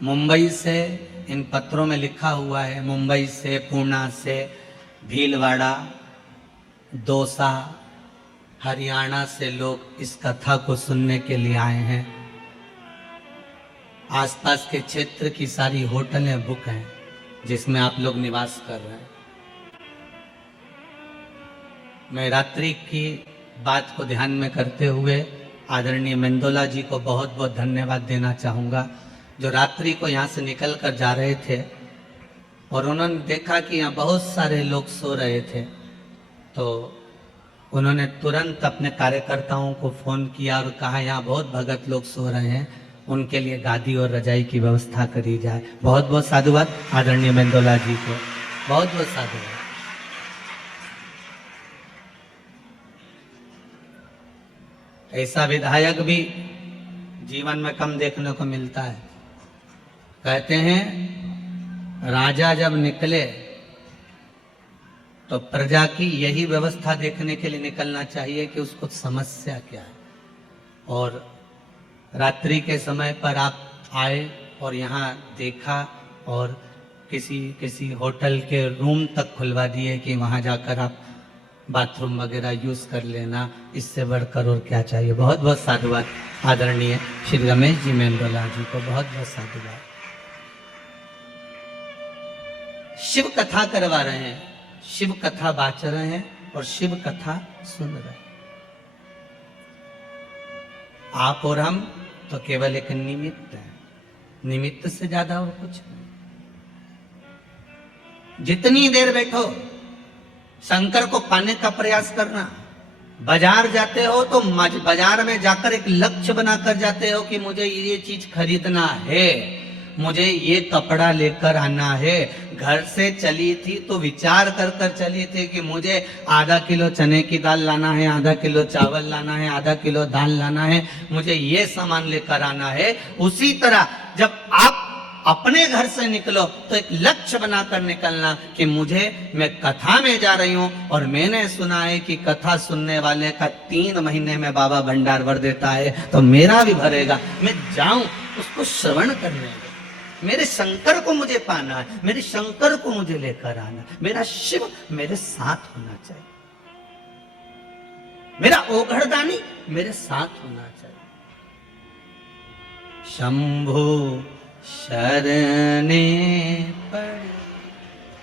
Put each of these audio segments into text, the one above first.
मुंबई से, इन पत्रों में लिखा हुआ है, मुंबई से, पूना से, भीलवाड़ा, दौसा, हरियाणा से लोग इस कथा को सुनने के लिए आए हैं। आसपास के क्षेत्र की सारी होटलें बुक हैं जिसमें आप लोग निवास कर रहे हैं। मैं रात्रि की बात को ध्यान में करते हुए आदरणीय मेंदोला जी को बहुत बहुत धन्यवाद देना चाहूँगा, जो रात्रि को यहाँ से निकल कर जा रहे थे और उन्होंने देखा कि यहाँ बहुत सारे लोग सो रहे थे, तो उन्होंने तुरंत अपने कार्यकर्ताओं को फ़ोन किया और कहा यहाँ बहुत भगत लोग सो रहे हैं, उनके लिए गादी और रजाई की व्यवस्था करी जाए। बहुत बहुत साधुवाद आदरणीय मेंदोला जी को, बहुत बहुत साधुवाद। ऐसा विधायक भी जीवन में कम देखने को मिलता है। कहते हैं राजा जब निकले तो प्रजा की यही व्यवस्था देखने के लिए निकलना चाहिए कि उसको समस्या क्या है। और रात्रि के समय पर आप आए और यहाँ देखा और किसी होटल के रूम तक खुलवा दिए कि वहाँ जाकर आप बाथरूम वगैरह यूज कर लेना, इससे बढ़कर और क्या चाहिए। बहुत बहुत साधुवाद आदरणीय श्री रमेश जी मेंदोला जी को, बहुत बहुत साधुवाद। शिव कथा करवा रहे हैं, शिव कथा बाच रहे हैं और शिव कथा सुन रहे हैं। आप और हम तो केवल एक निमित्त है, निमित्त से ज्यादा और कुछ नहीं। जितनी देर बैठो शंकर को पाने का प्रयास करना। बाजार जाते हो तो बाजार में जाकर एक लक्ष्य बनाकर जाते हो कि मुझे ये चीज खरीदना है, मुझे ये कपड़ा लेकर आना है। घर से चली थी तो विचार कर कर चली थी कि मुझे आधा किलो चने की दाल लाना है, आधा किलो चावल लाना है, आधा किलो दाल लाना है, मुझे ये सामान लेकर आना है। उसी तरह जब आप अपने घर से निकलो तो एक लक्ष्य बनाकर निकलना कि मैं कथा में जा रही हूं और मैंने सुना है कि कथा सुनने वाले का 3 महीने में बाबा भंडार भर देता है, तो मेरा भी भरेगा। मैं जाऊं उसको श्रवण करने, मेरे शंकर को मुझे पाना है, मेरे शंकर को मुझे लेकर आना, मेरा शिव मेरे साथ होना चाहिए, मेरा ओघड़दानी मेरे साथ होना चाहिए। शंभो शरणे पड़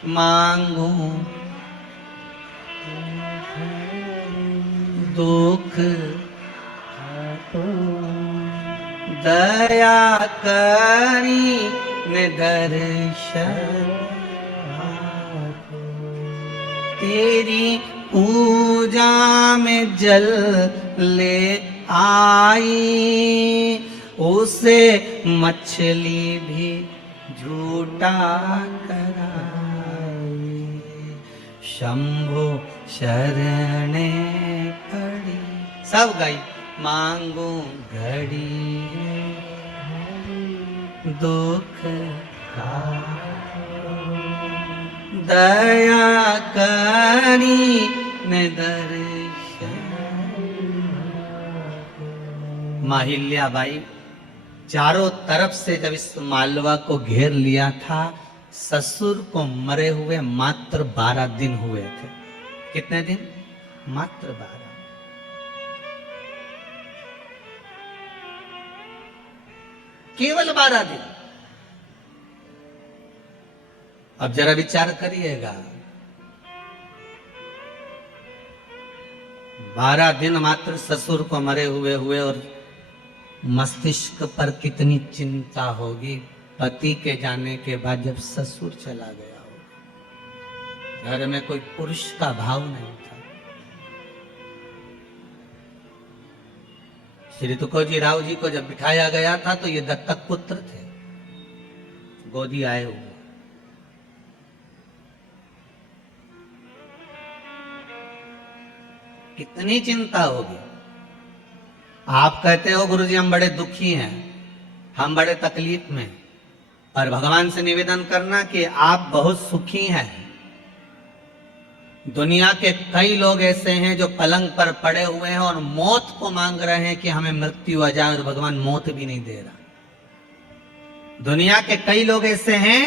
मांगू दुख दया करी निदर्शन तेरी पूजा में जल ले आई, उसे मछली भी झूठा कराई। शंभो शरणे पड़ी, सब गई मांगू घड़ी दुख का दया करी निदर्शन। माहिल्याबाई चारों तरफ से जब इस मालवा को घेर लिया था, ससुर को मरे हुए मात्र 12 दिन हुए थे। कितने दिन? मात्र 12। केवल 12 दिन। अब जरा विचार करिएगा, 12 दिन मात्र ससुर को मरे हुए और मस्तिष्क पर कितनी चिंता होगी पति के जाने के बाद जब ससुर चला गया होगा। घर में कोई पुरुष का भाव नहीं था। श्री तुकोजी राव जी को जब बिठाया गया था तो ये दत्तक पुत्र थे, गोदी आए हुए। कितनी चिंता होगी। आप कहते हो गुरुजी हम बड़े दुखी हैं, हम बड़े तकलीफ में, और भगवान से निवेदन करना कि आप बहुत सुखी हैं। दुनिया के कई लोग ऐसे हैं जो पलंग पर पड़े हुए हैं और मौत को मांग रहे हैं कि हमें मृत्यु आ जाए, और भगवान मौत भी नहीं दे रहा। दुनिया के कई लोग ऐसे हैं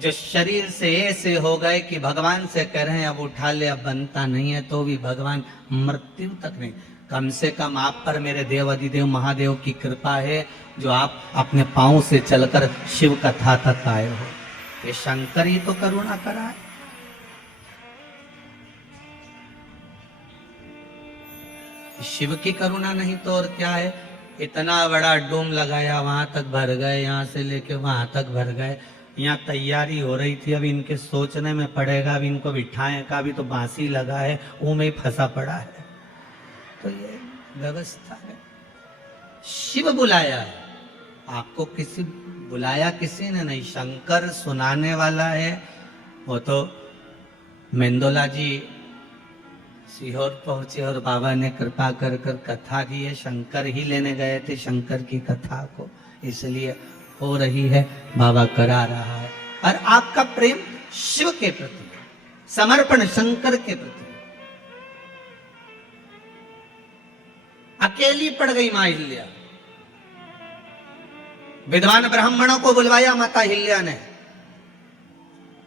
जो शरीर से ऐसे हो गए कि भगवान से कह रहे हैं अब उठा ले, अब बनता नहीं है, तो भी भगवान मृत्यु तक नहीं। कम से कम आप पर मेरे देव अधिदेव महादेव की कृपा है जो आप अपने पांव से चलकर शिव कथा तक आए हो। ये शंकर ही तो करुणा करा है। शिव की करुणा नहीं तो और क्या है। इतना बड़ा डोम लगाया, वहां तक भर गए, यहां से लेके वहां तक भर गए। यहाँ तैयारी हो रही थी, अब इनके सोचने में पड़ेगा, अब इनको बिठाएं का भी तो बांसी लगा है, वो में फंसा पड़ा है। तो ये व्यवस्था है। शिव बुलाया है आपको, किसी बुलाया किसी ने नहीं। शंकर सुनाने वाला है। वो तो मेंदोला जी सीहोर पहुंचे और बाबा ने कृपा कर कर कथा दी है। शंकर ही लेने गए थे शंकर की कथा को, इसलिए हो रही है, बाबा करा रहा है। और आपका प्रेम शिव के प्रति, समर्पण शंकर के प्रति। अकेली पड़ गई मां हिल्या। विद्वान ब्राह्मणों को बुलवाया माता हिल्या ने,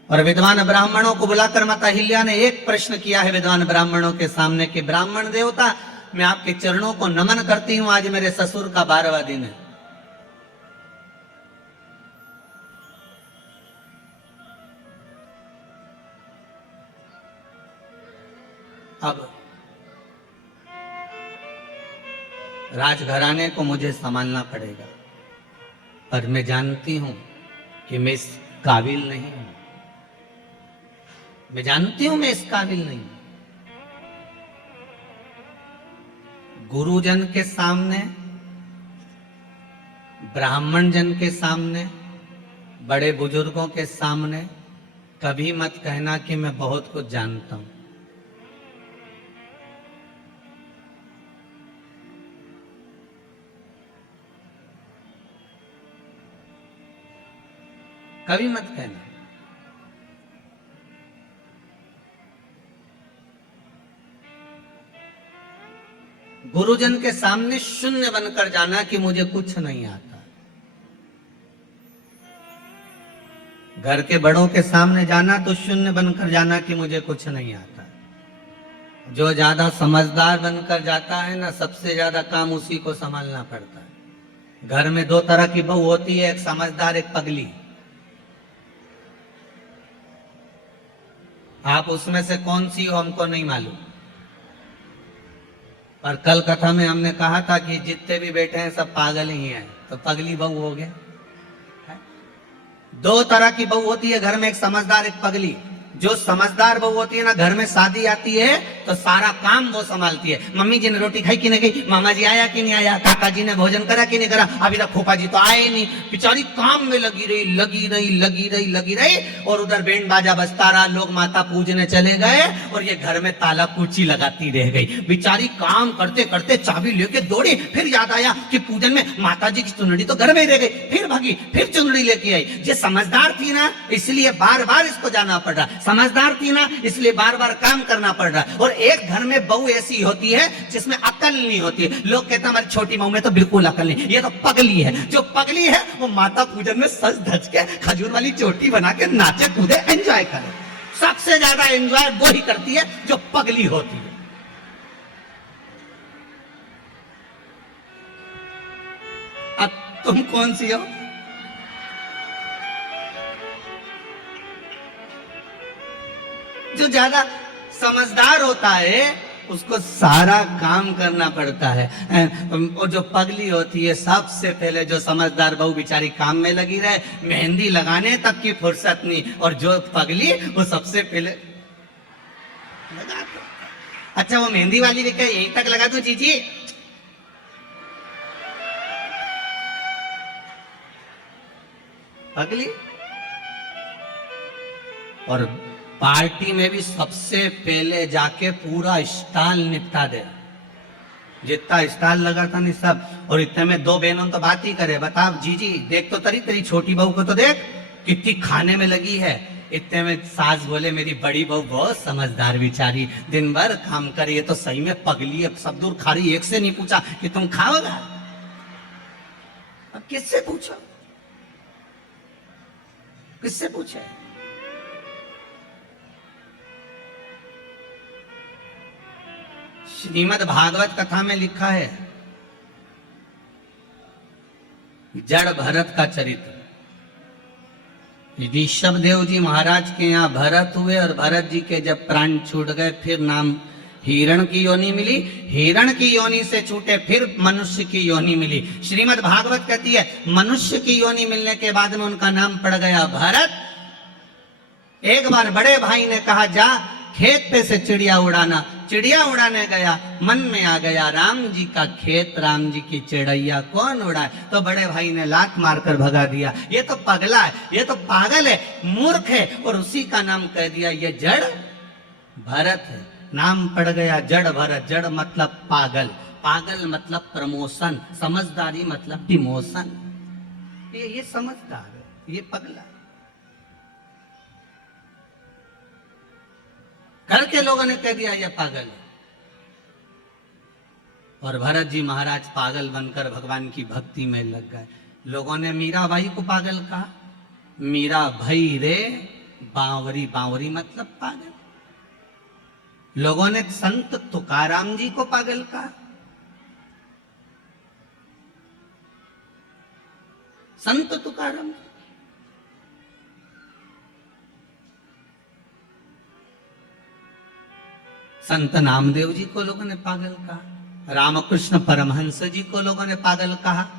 और विद्वान ब्राह्मणों को बुलाकर माता हिल्या ने एक प्रश्न किया है विद्वान ब्राह्मणों के सामने कि ब्राह्मण देवता, मैं आपके चरणों को नमन करती हूं, आज मेरे ससुर का 12वां दिन है। अब राजघराने को मुझे संभालना पड़ेगा, पर मैं जानती हूं कि मैं इस काबिल नहीं हूं। मैं जानती हूं मैं इस काबिल नहीं हूं। गुरुजन के सामने, ब्राह्मण जन के सामने, बड़े बुजुर्गों के सामने कभी मत कहना कि मैं बहुत कुछ जानता हूं। कभी मत कहना। गुरुजन के सामने शून्य बनकर जाना कि मुझे कुछ नहीं आता। घर के बड़ों के सामने जाना तो शून्य बनकर जाना कि मुझे कुछ नहीं आता। जो ज्यादा समझदार बनकर जाता है ना, सबसे ज्यादा काम उसी को संभालना पड़ता है। घर में 2 तरह की बहू होती है, एक समझदार, एक पगली। आप उसमें से कौन सी हो हमको नहीं मालूम, पर कल कथा में हमने कहा था कि जितने भी बैठे हैं सब पागल ही हैं, तो पगली बहू हो गया। 2 तरह की बहू होती है घर में, एक समझदार, एक पगली। जो समझदार बहू होती है ना, घर में शादी आती है तो सारा काम वो संभालती है। मम्मी जी ने रोटी खाई कि नहीं खाई, मामा जी आया कि नहीं आया, काका जी ने भोजन करा कि नहीं करा, अभी तक फूफा जी तो आए नहीं। बेचारी काम में लगी रही, और उधर बैंड बाजा बजता रहा, लोग माता पूजने चले गए और ये घर में ताला कुर्सी लगाती रह गई। बेचारी काम करते करते चाबी लेके दौड़ी, फिर याद आया कि पूजन में माता जी की चुनरी तो घर में ही रह गई, फिर भागी, फिर चुनरी लेके आई। ये समझदार थी ना, इसलिए बार बार इसको जाना पड़ रहा। समझदार थी ना, इसलिए बार बार काम करना पड़ रहा। और एक घर में बहू ऐसी होती है जिसमें अकल नहीं होती। लोग कहते हैं हमारी छोटी बहू में तो बिल्कुल अकल नहीं, ये तो पगली है। जो पगली है वो माता पूजन में सज धज के खजूर वाली चोटी बना के नाचे कूदे, एंजॉय करे। सबसे ज्यादा एंजॉय वो ही करती है जो पगली होती है। अब तुम कौन सी हो? जो ज्यादा समझदार होता है उसको सारा काम करना पड़ता है। और जो पगली होती है, सबसे पहले जो समझदार बहू बेचारी काम में लगी रहे, मेहंदी लगाने तक की फुर्सत नहीं, और जो पगली वो सबसे पहले लगा दो। अच्छा, वो मेहंदी वाली भी क्या यहीं तक लगा दो जीजी? पगली। और पार्टी में भी सबसे पहले जाके पूरा स्टॉल निपटा दे। जितना स्टॉल लगा था नहीं सब, और इतने में 2 बहनों तो बात ही करे, बता जीजी देख तो तेरी छोटी बहू को तो देख कितनी खाने में लगी है। इतने में सास बोले मेरी बड़ी बहू बहुत समझदार बेचारी, दिन भर काम करी है, तो सही में पगली है, सब दूर खा रही, एक से नहीं पूछा कि तुम खाओगा। अब किससे पूछो? किससे पूछे? श्रीमद् भागवत कथा में लिखा है जड़ भरत का चरित्र। ऋषभ देव जी महाराज के यहाँ भरत हुए और भरत जी के जब प्राण छूट गए फिर नाम हिरण की योनि मिली, हिरण की योनि से छूटे फिर मनुष्य की योनि मिली। श्रीमद् भागवत कहती है मनुष्य की योनि मिलने के बाद में उनका नाम पड़ गया भरत। एक बार बड़े भाई ने कहा जा खेत पे से चिड़िया उड़ाना। चिड़िया उड़ाने गया, मन में आ गया राम जी का खेत, राम जी की चिड़ैया कौन उड़ाए? तो बड़े भाई ने लात मारकर भगा दिया। ये तो पगला है, ये तो पागल है, मूर्ख है, और उसी का नाम कह दिया ये जड़ भरत है। नाम पड़ गया जड़ भरत। जड़ मतलब पागल, पागल मतलब प्रमोशन, समझदारी मतलब डिमोशन। ये समझदार है, ये पगला है। घर के लोगों ने कह दिया ये पागल है। और भरत जी महाराज पागल बनकर भगवान की भक्ति में लग गए। लोगों ने मीराबाई को पागल कहा, मीरा भई रे बावरी, बावरी मतलब पागल। लोगों ने संत तुकाराम जी को पागल कहा। संत तुकाराम जी, संत नामदेव जी को लोगों ने पागल कहा। रामकृष्ण परमहंस जी को लोगों ने पागल कहा।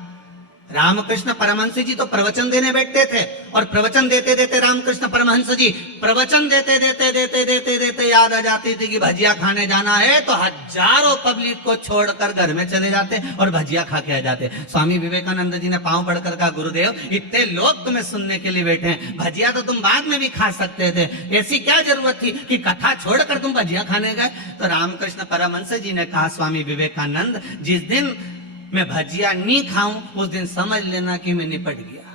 रामकृष्ण परमहंस जी तो प्रवचन देने बैठते थे और प्रवचन देते देते रामकृष्ण परमहंस जी प्रवचन देते देते देते देते देते याद आ जाती थी कि भजिया खाने जाना है, तो हजारों पब्लिक को छोड़कर घर में चले जाते और भजिया खा के आ जाते। स्वामी विवेकानंद जी ने पांव पड़कर कहा गुरुदेव इतने लोग तुम्हें सुनने के लिए बैठे हैं, भजिया तो तुम बाद में भी खा सकते थे, ऐसी क्या जरूरत थी कि कथा छोड़कर तुम भजिया खाने गए? तो रामकृष्ण परमहंस जी ने कहा स्वामी विवेकानंद जिस दिन मैं भजिया नहीं खाऊं उस दिन समझ लेना कि मैं निपट गया।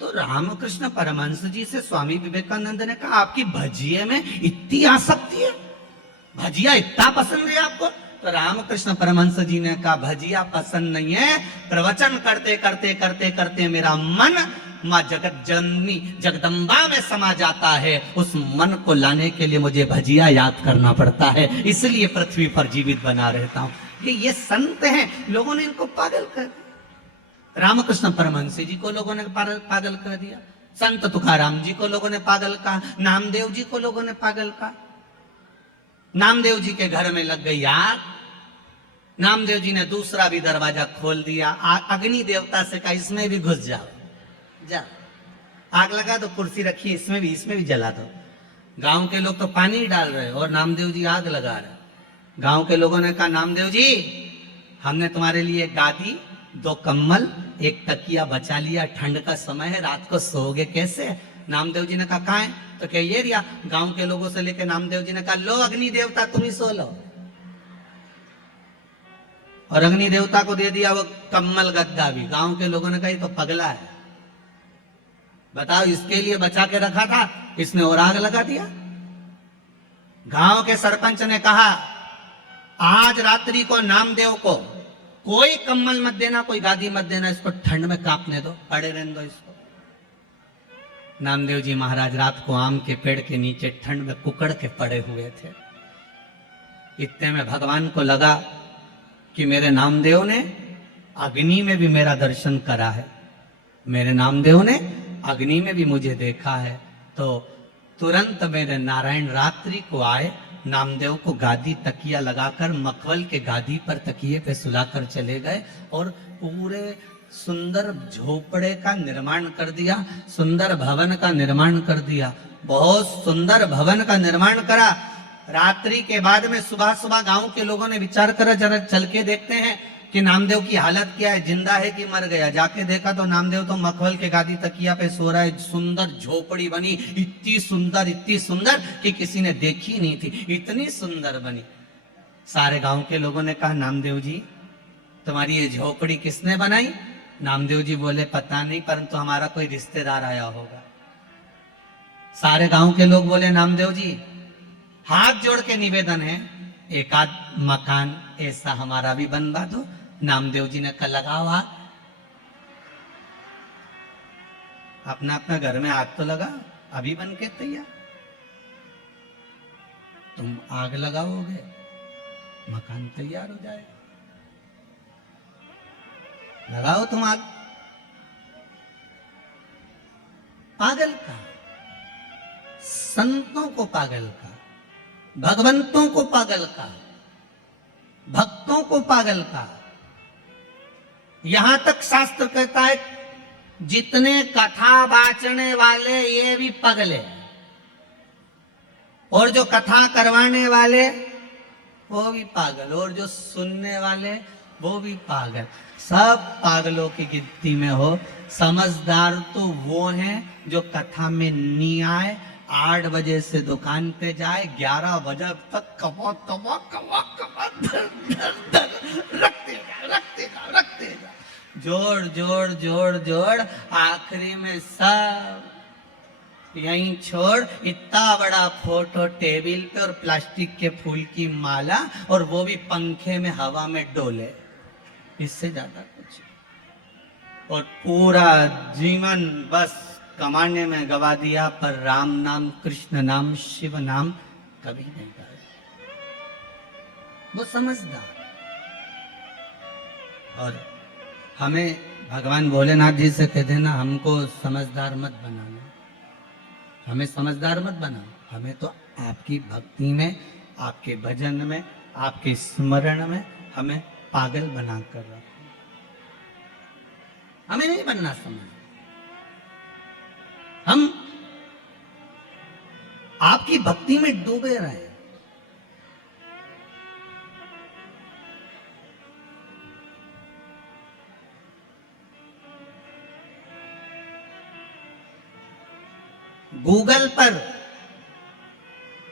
तो रामकृष्ण परमहंस जी से स्वामी विवेकानंद ने कहा आपकी भजिए में इतनी आसक्ति है, भजिया इतना पसंद है आपको? तो रामकृष्ण परमहंस जी ने कहा भजिया पसंद नहीं है, प्रवचन करते करते करते करते मेरा मन माँ जगत जननी जगदम्बा में समा जाता है, उस मन को लाने के लिए मुझे भजिया याद करना पड़ता है, इसलिए पृथ्वी पर जीवित बना रहता हूं। ये संत हैं, लोगों ने इनको पागल कर दिया। रामकृष्ण परमहंस जी को लोगों ने पागल कर दिया, संत तुकाराम जी को लोगों ने पागल कहा, नामदेव जी को लोगों ने पागल कहा। नामदेव जी के घर में लग गई आग। नामदेव जी ने दूसरा भी दरवाजा खोल दिया। अग्नि देवता से कहा इसमें भी घुस जाओ, जा आग लगा दो, कुर्सी रखी इसमें भी जला दो। गांव के लोग तो पानी डाल रहे और नामदेव जी आग लगा रहे। गांव के लोगों ने कहा नामदेव जी हमने तुम्हारे लिए एक गादी, 2 कम्बल, 1 तकिया बचा लिया, ठंड का समय है, रात को सोओगे कैसे? नामदेव जी ने कहा कहाँ है? तो क्या ये रिया? गांव के लोगों से लेकर नामदेव जी ने कहा लो अग्नि देवता तुम ही सो लो, और अग्नि देवता को दे दिया वो कम्बल गद्दा भी। गांव के लोगों ने कहा ये तो पगला है, बताओ इसके लिए बचा के रखा था, इसने और आग लगा दिया। गांव के सरपंच ने कहा आज रात्रि को नामदेव को कोई कम्बल मत देना, कोई गादी मत देना, इसको ठंड में कांपने दो, पड़े रहने दो इसको। नामदेव जी महाराज रात को आम के पेड़ के नीचे ठंड में कुकड़ के पड़े हुए थे। इतने में भगवान को लगा कि मेरे नामदेव ने अग्नि में भी मेरा दर्शन करा है, मेरे नामदेव ने अग्नि में भी मुझे देखा है। तो तुरंत मेरे नारायण रात्रि को आए, नामदेव को गादी तकिया लगाकर मखवल के गादी पर तकिए पे सुलाकर चले गए और पूरे सुंदर झोपड़े का निर्माण कर दिया, सुंदर भवन का निर्माण कर दिया, बहुत सुंदर भवन का निर्माण करा। रात्रि के बाद में सुबह सुबह गांव के लोगों ने विचार करा जरा चल के देखते हैं कि नामदेव की हालत क्या है, जिंदा है कि मर गया। जाके देखा तो नामदेव तो मखवल के गादी तकिया पे सो रहा है। सुंदर झोपड़ी बनी, इतनी सुंदर कि किसी ने देखी नहीं थी, इतनी सुंदर बनी। सारे गांव के लोगों ने कहा नामदेव जी तुम्हारी ये झोपड़ी किसने बनाई? नामदेव जी बोले पता नहीं, परंतु हमारा कोई रिश्तेदार आया होगा। सारे गांव के लोग बोले नामदेव जी हाथ जोड़ के निवेदन है एक आध मकान ऐसा हमारा भी बनवा दो। नामदेव जी ने कहा लगाओ हाथ। अपना अपना घर में आग तो लगा, अभी बन के तैयार। तुम आग लगाओगे, मकान तैयार हो जाएगा। लगाओ तुम आग। पागल का, संतों को पागल का, भगवंतों को पागल का, भक्तों को पागल का। यहां तक शास्त्र कहता है जितने कथा बाचने वाले ये भी पागल है, और जो कथा करवाने वाले वो भी पागल, और जो सुनने वाले वो भी पागल। सब पागलों की गिनती में हो। समझदार तो वो हैं जो कथा में नहीं आए, 8 बजे से दुकान पे जाए, 11 बजे तक कमा कमा कमा कमा धर धर धर रखते जा, जोड़ जोड़ जोड़ जोड़, आखिरी में सब यहीं छोड़। इतना बड़ा फोटो टेबल पे और प्लास्टिक के फूल की माला, और वो भी पंखे में हवा में डोले, इससे ज्यादा कुछ। और पूरा जीवन बस कमाने में गवा दिया, पर राम नाम, कृष्ण नाम, शिव नाम कभी नहीं गाया। वो समझदार। और हमें भगवान भोलेनाथ जी से कह देना हमको समझदार मत बनाना, हमें समझदार मत बनाओ, हमें तो आपकी भक्ति में, आपके भजन में, आपके स्मरण में हमें पागल बनाकर रखो। हमें नहीं बनना समझ। हम आपकी भक्ति में डूबे रहे। गूगल पर,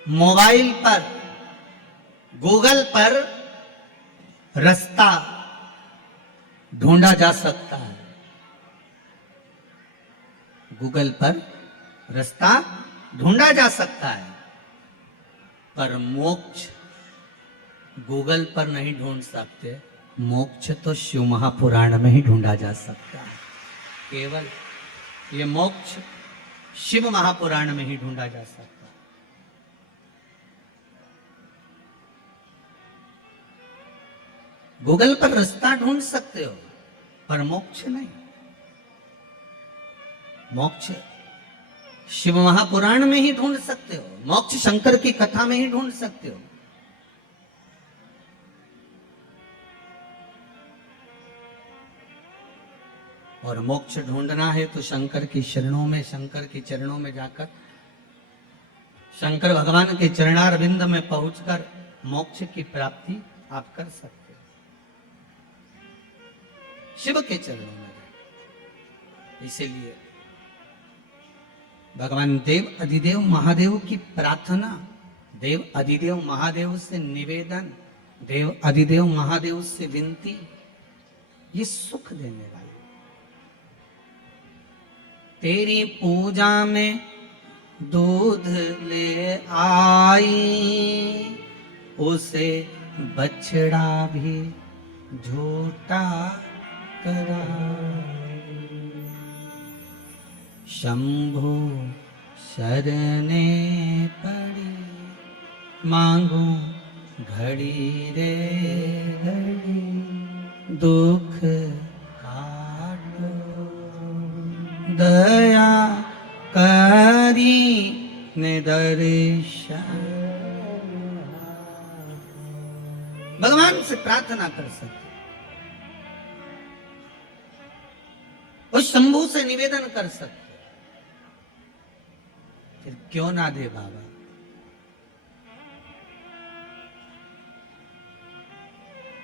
मोबाइल पर, गूगल पर रास्ता ढूंढा जा सकता है। गूगल पर रास्ता ढूंढा जा सकता है, पर मोक्ष गूगल पर नहीं ढूंढ सकते। मोक्ष तो शिव महापुराण में ही ढूंढा जा सकता है। केवल ये मोक्ष शिव महापुराण में ही ढूंढा जा सकता है। गूगल पर रास्ता ढूंढ सकते हो, पर मोक्ष नहीं। मोक्ष शिव महापुराण में ही ढूंढ सकते हो, मोक्ष शंकर की कथा में ही ढूंढ सकते हो। और मोक्ष ढूंढना है तो शंकर की शरणों में, शंकर के चरणों में जाकर, शंकर भगवान के चरणारविंद में पहुंचकर मोक्ष की प्राप्ति आप कर सकते हो। शिव के चरणों में। इसीलिए भगवान देव अधिदेव महादेव की प्रार्थना, देव अधिदेव महादेव से निवेदन, देव अधिदेव महादेव से विनती, ये सुख देने वाला। तेरी पूजा में दूध ले आई, उसे बछड़ा भी झूठा करा। शंभु शरणे पड़ी, मांगू घड़ी रे घड़ी, दुख काटो दया करी निदर्शन। भगवान से प्रार्थना कर सकते, उस शंभू से निवेदन कर सकते। फिर क्यों ना दे बाबा?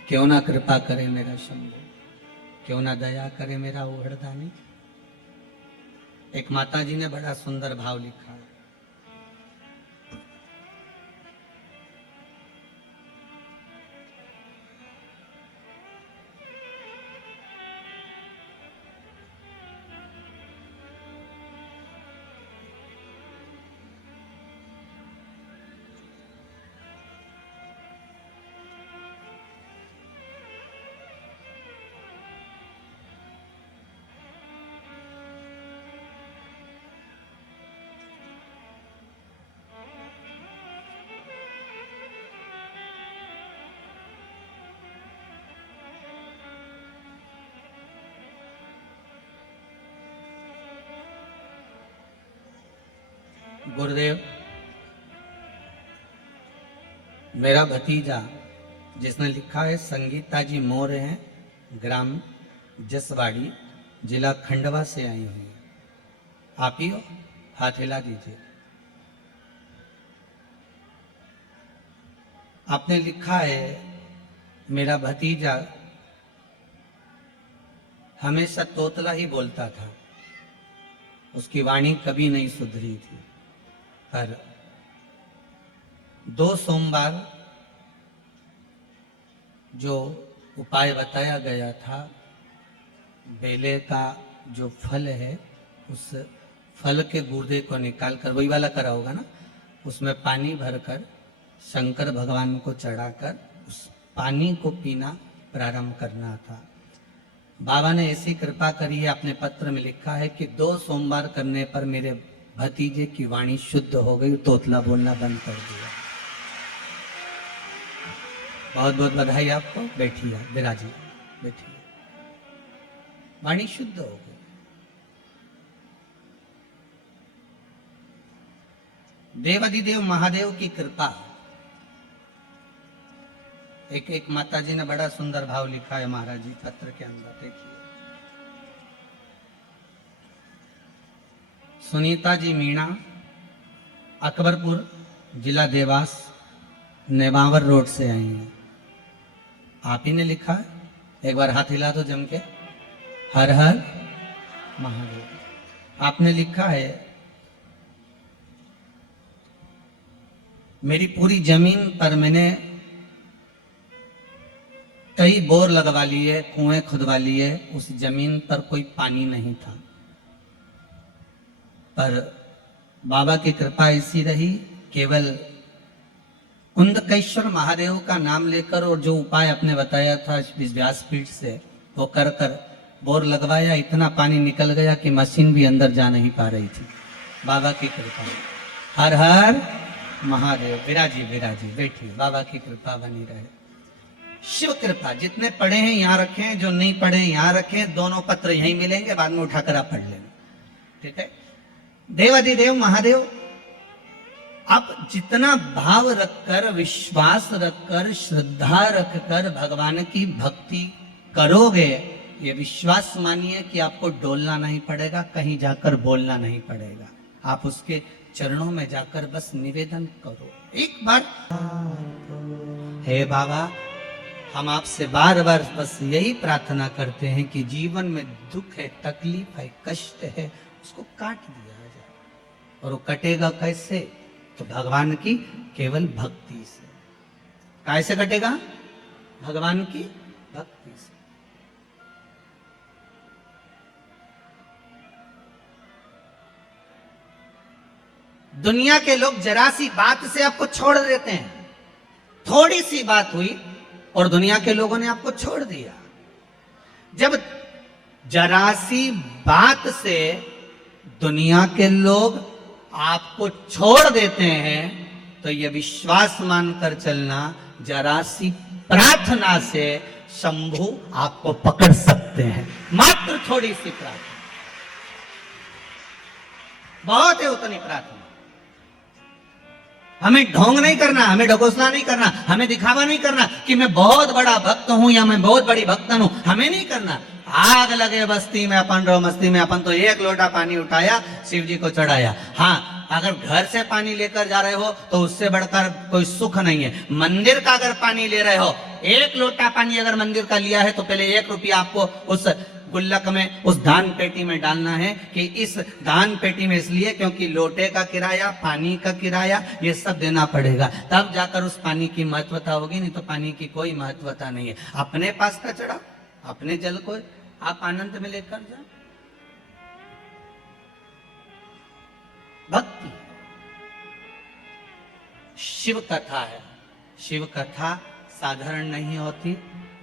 क्यों ना कृपा करे मेरा शंभू? क्यों ना दया करे मेरा ओहड़दानी? एक माता जी ने बड़ा सुंदर भाव लिखा। गुरुदेव, मेरा भतीजा जिसने लिखा है संगीता जी मौर्य हैं, ग्राम जसवाड़ी, जिला खंडवा से आई हुई है। आप ही हो? हाथ हिला दीजिए। आपने लिखा है मेरा भतीजा हमेशा तोतला ही बोलता था, उसकी वाणी कभी नहीं सुधरी थी, पर 2 सोमवार जो उपाय बताया गया था, बेले का जो फल है उस फल के गुर्दे को निकाल कर, वही वाला करा होगा ना, उसमें पानी भरकर शंकर भगवान को चढ़ाकर उस पानी को पीना प्रारंभ करना था। बाबा ने ऐसी कृपा करी है, अपने पत्र में लिखा है कि 2 सोमवार करने पर मेरे भतीजे की वाणी शुद्ध हो गई, तोतला बोलना बंद कर दिया। बहुत बहुत बधाई आपको। बैठिए विराजी, बैठिए। वाणी शुद्ध हो गई। देवाधिदेव महादेव की कृपा। एक माता जी ने बड़ा सुंदर भाव लिखा है महाराज जी पत्र के अंदर, देखिए। सुनीता जी मीणा, अकबरपुर, जिला देवास, नेमावर रोड से आई हैं। आप ही ने लिखा है, एक बार हाथ हिला दो जम के। हर हर महादेव। आपने लिखा है मेरी पूरी जमीन पर मैंने कई बोर लगवा लिए, कुएं खुदवा लिए, उस जमीन पर कोई पानी नहीं था, पर बाबा की कृपा ऐसी रही, केवल कुंदकेश्वर महादेव का नाम लेकर और जो उपाय आपने बताया था व्यासपीठ से, वो कर कर बोर लगवाया, इतना पानी निकल गया कि मशीन भी अंदर जा नहीं पा रही थी। बाबा की कृपा। हर हर महादेव। विराजी विराजी, बैठिए। बाबा की कृपा बनी रहे। शिव कृपा। जितने पढ़े हैं यहाँ रखें, जो नहीं पढ़े हैं यहाँ रखें, दोनों पत्र यहीं मिलेंगे, बाद में उठाकर आप पढ़ लेना, ठीक है। देवाधिदेव महादेव, आप जितना भाव रखकर, विश्वास रखकर, श्रद्धा रखकर भगवान की भक्ति करोगे, ये विश्वास मानिए कि आपको डोलना नहीं पड़ेगा, कहीं जाकर बोलना नहीं पड़ेगा। आप उसके चरणों में जाकर बस निवेदन करो एक बार। हे बाबा, हम आपसे बार बार बस यही प्रार्थना करते हैं कि जीवन में दुख है, तकलीफ है, कष्ट है, उसको काट दिया जाए। और वो कटेगा कैसे? तो भगवान की केवल भक्ति से। कैसे कटेगा? भगवान की भक्ति से। दुनिया के लोग जरा सी बात से आपको छोड़ देते हैं। थोड़ी सी बात हुई और दुनिया के लोगों ने आपको छोड़ दिया। जब जरा सी बात से दुनिया के लोग आपको छोड़ देते हैं, तो यह विश्वास मानकर चलना, जरा सी प्रार्थना से शंभु आपको पकड़ सकते हैं। मात्र थोड़ी सी प्रार्थना, बहुत है उतनी प्रार्थना। हमें ढोंग नहीं करना, हमें ढकोसला नहीं करना, हमें दिखावा नहीं करना कि मैं बहुत बड़ा भक्त हूं या मैं बहुत बड़ी भक्तन हूं, हमें नहीं करना। आग लगे बस्ती में अपन रहो मस्ती में, अपन तो 1 लोटा पानी उठाया, शिव जी को चढ़ाया। हाँ, अगर घर से पानी लेकर जा रहे हो तो उससे बढ़कर कोई सुख नहीं है। मंदिर का अगर पानी ले रहे हो, 1 लोटा पानी अगर मंदिर का लिया है तो पहले 1 रुपया आपको उस गुल्लक में, उस दान पेटी में डालना है कि इस दान पेटी में इसलिए क्योंकि लोटे का किराया, पानी का किराया, ये सब देना पड़ेगा, तब जाकर उस पानी की महत्वता होगी, नहीं तो पानी की कोई महत्वता नहीं है। अपने पास का चढ़ा, अपने जल को आप आनंद में लेकर जाओ। भक्ति शिव कथा है। शिव कथा साधारण नहीं होती।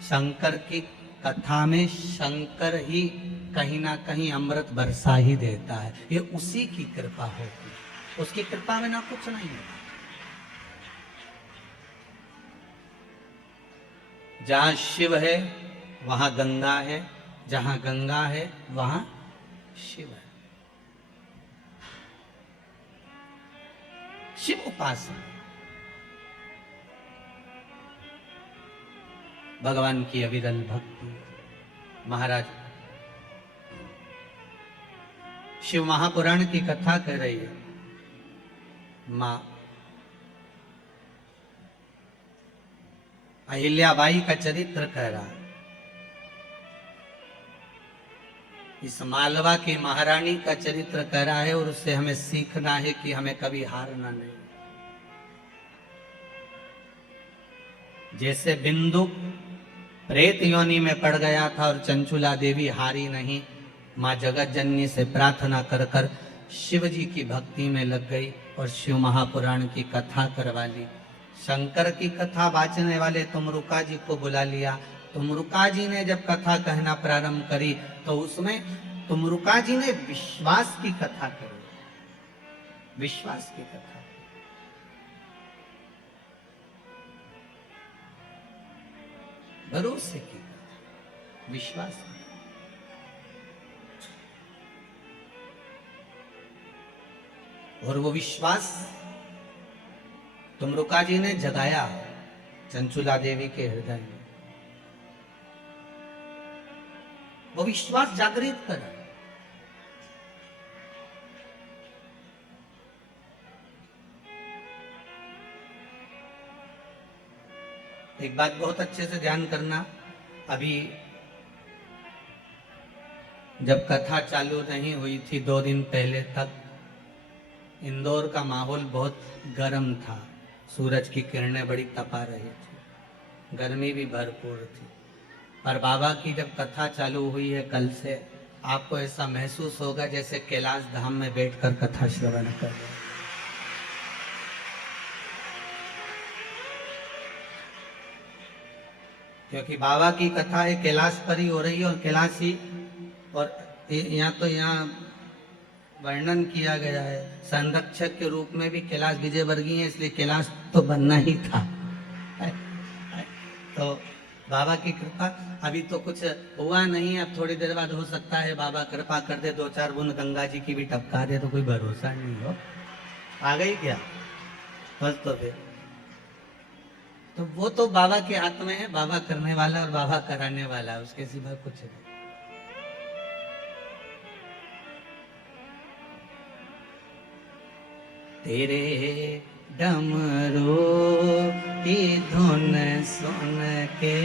शंकर की कथा में शंकर ही कहीं ना कहीं अमृत बरसा ही देता है। ये उसी की कृपा होती है, उसकी कृपा में ना कुछ नहीं है। जहां शिव है वहां गंगा है, जहां गंगा है वहां शिव है। शिव उपासना, भगवान की अविरल भक्ति। महाराज शिव महापुराण की कथा कह रही है। मां अहिल्याबाई का चरित्र कह रहा है। इस मालवा की महारानी का चरित्र कह रहा है और उससे हमें सीखना है कि हमें कभी हारना नहीं। जैसे बिंदु प्रेत योनि में पड़ गया था और चंचुला देवी हारी नहीं, मां जगत जननी से प्रार्थना कर कर शिव जी की भक्ति में लग गई और शिव महापुराण की कथा करवा ली। शंकर की कथा बांचने वाले तुमरुका जी को बुला लिया। तुमरुका जी ने जब कथा कहना प्रारंभ करी तो उसमें तुमरुका जी ने विश्वास की कथा करी, विश्वास की कथा, भरोसे की कथा, विश्वास की। और वो विश्वास तुमरुका जी ने जगाया चंचुला देवी के हृदय में। वो विश्वास जागृत करा। एक बात बहुत अच्छे से ध्यान करना, अभी जब कथा चालू नहीं हुई थी 2 दिन पहले तक इंदौर का माहौल बहुत गर्म था। सूरज की किरणें बड़ी तपा रही थी, गर्मी भी भरपूर थी। पर बाबा की जब कथा चालू हुई है कल से, आपको ऐसा महसूस होगा जैसे कैलाश धाम में बैठकर कथा श्रवण कर रहे हैं। क्योंकि बाबा की कथा है कैलाश पर ही हो रही है और कैलाशी, और यहाँ वर्णन किया गया है संरक्षक के रूप में भी कैलाश विजयवर्गीय है, इसलिए कैलाश तो बनना ही था। तो बाबा की कृपा, अभी तो कुछ हुआ नहीं, अब थोड़ी देर बाद हो सकता है बाबा कृपा कर दे 2-4 बूंद गंगा जी की भी टपका दे, तो कोई भरोसा नहीं हो। आ गई क्या बस, तो फिर तो वो तो बाबा के हाथ में है, बाबा करने वाला और बाबा कराने वाला, उसके सिवा कुछ नहीं। तेरे डमरू की धुन सुन के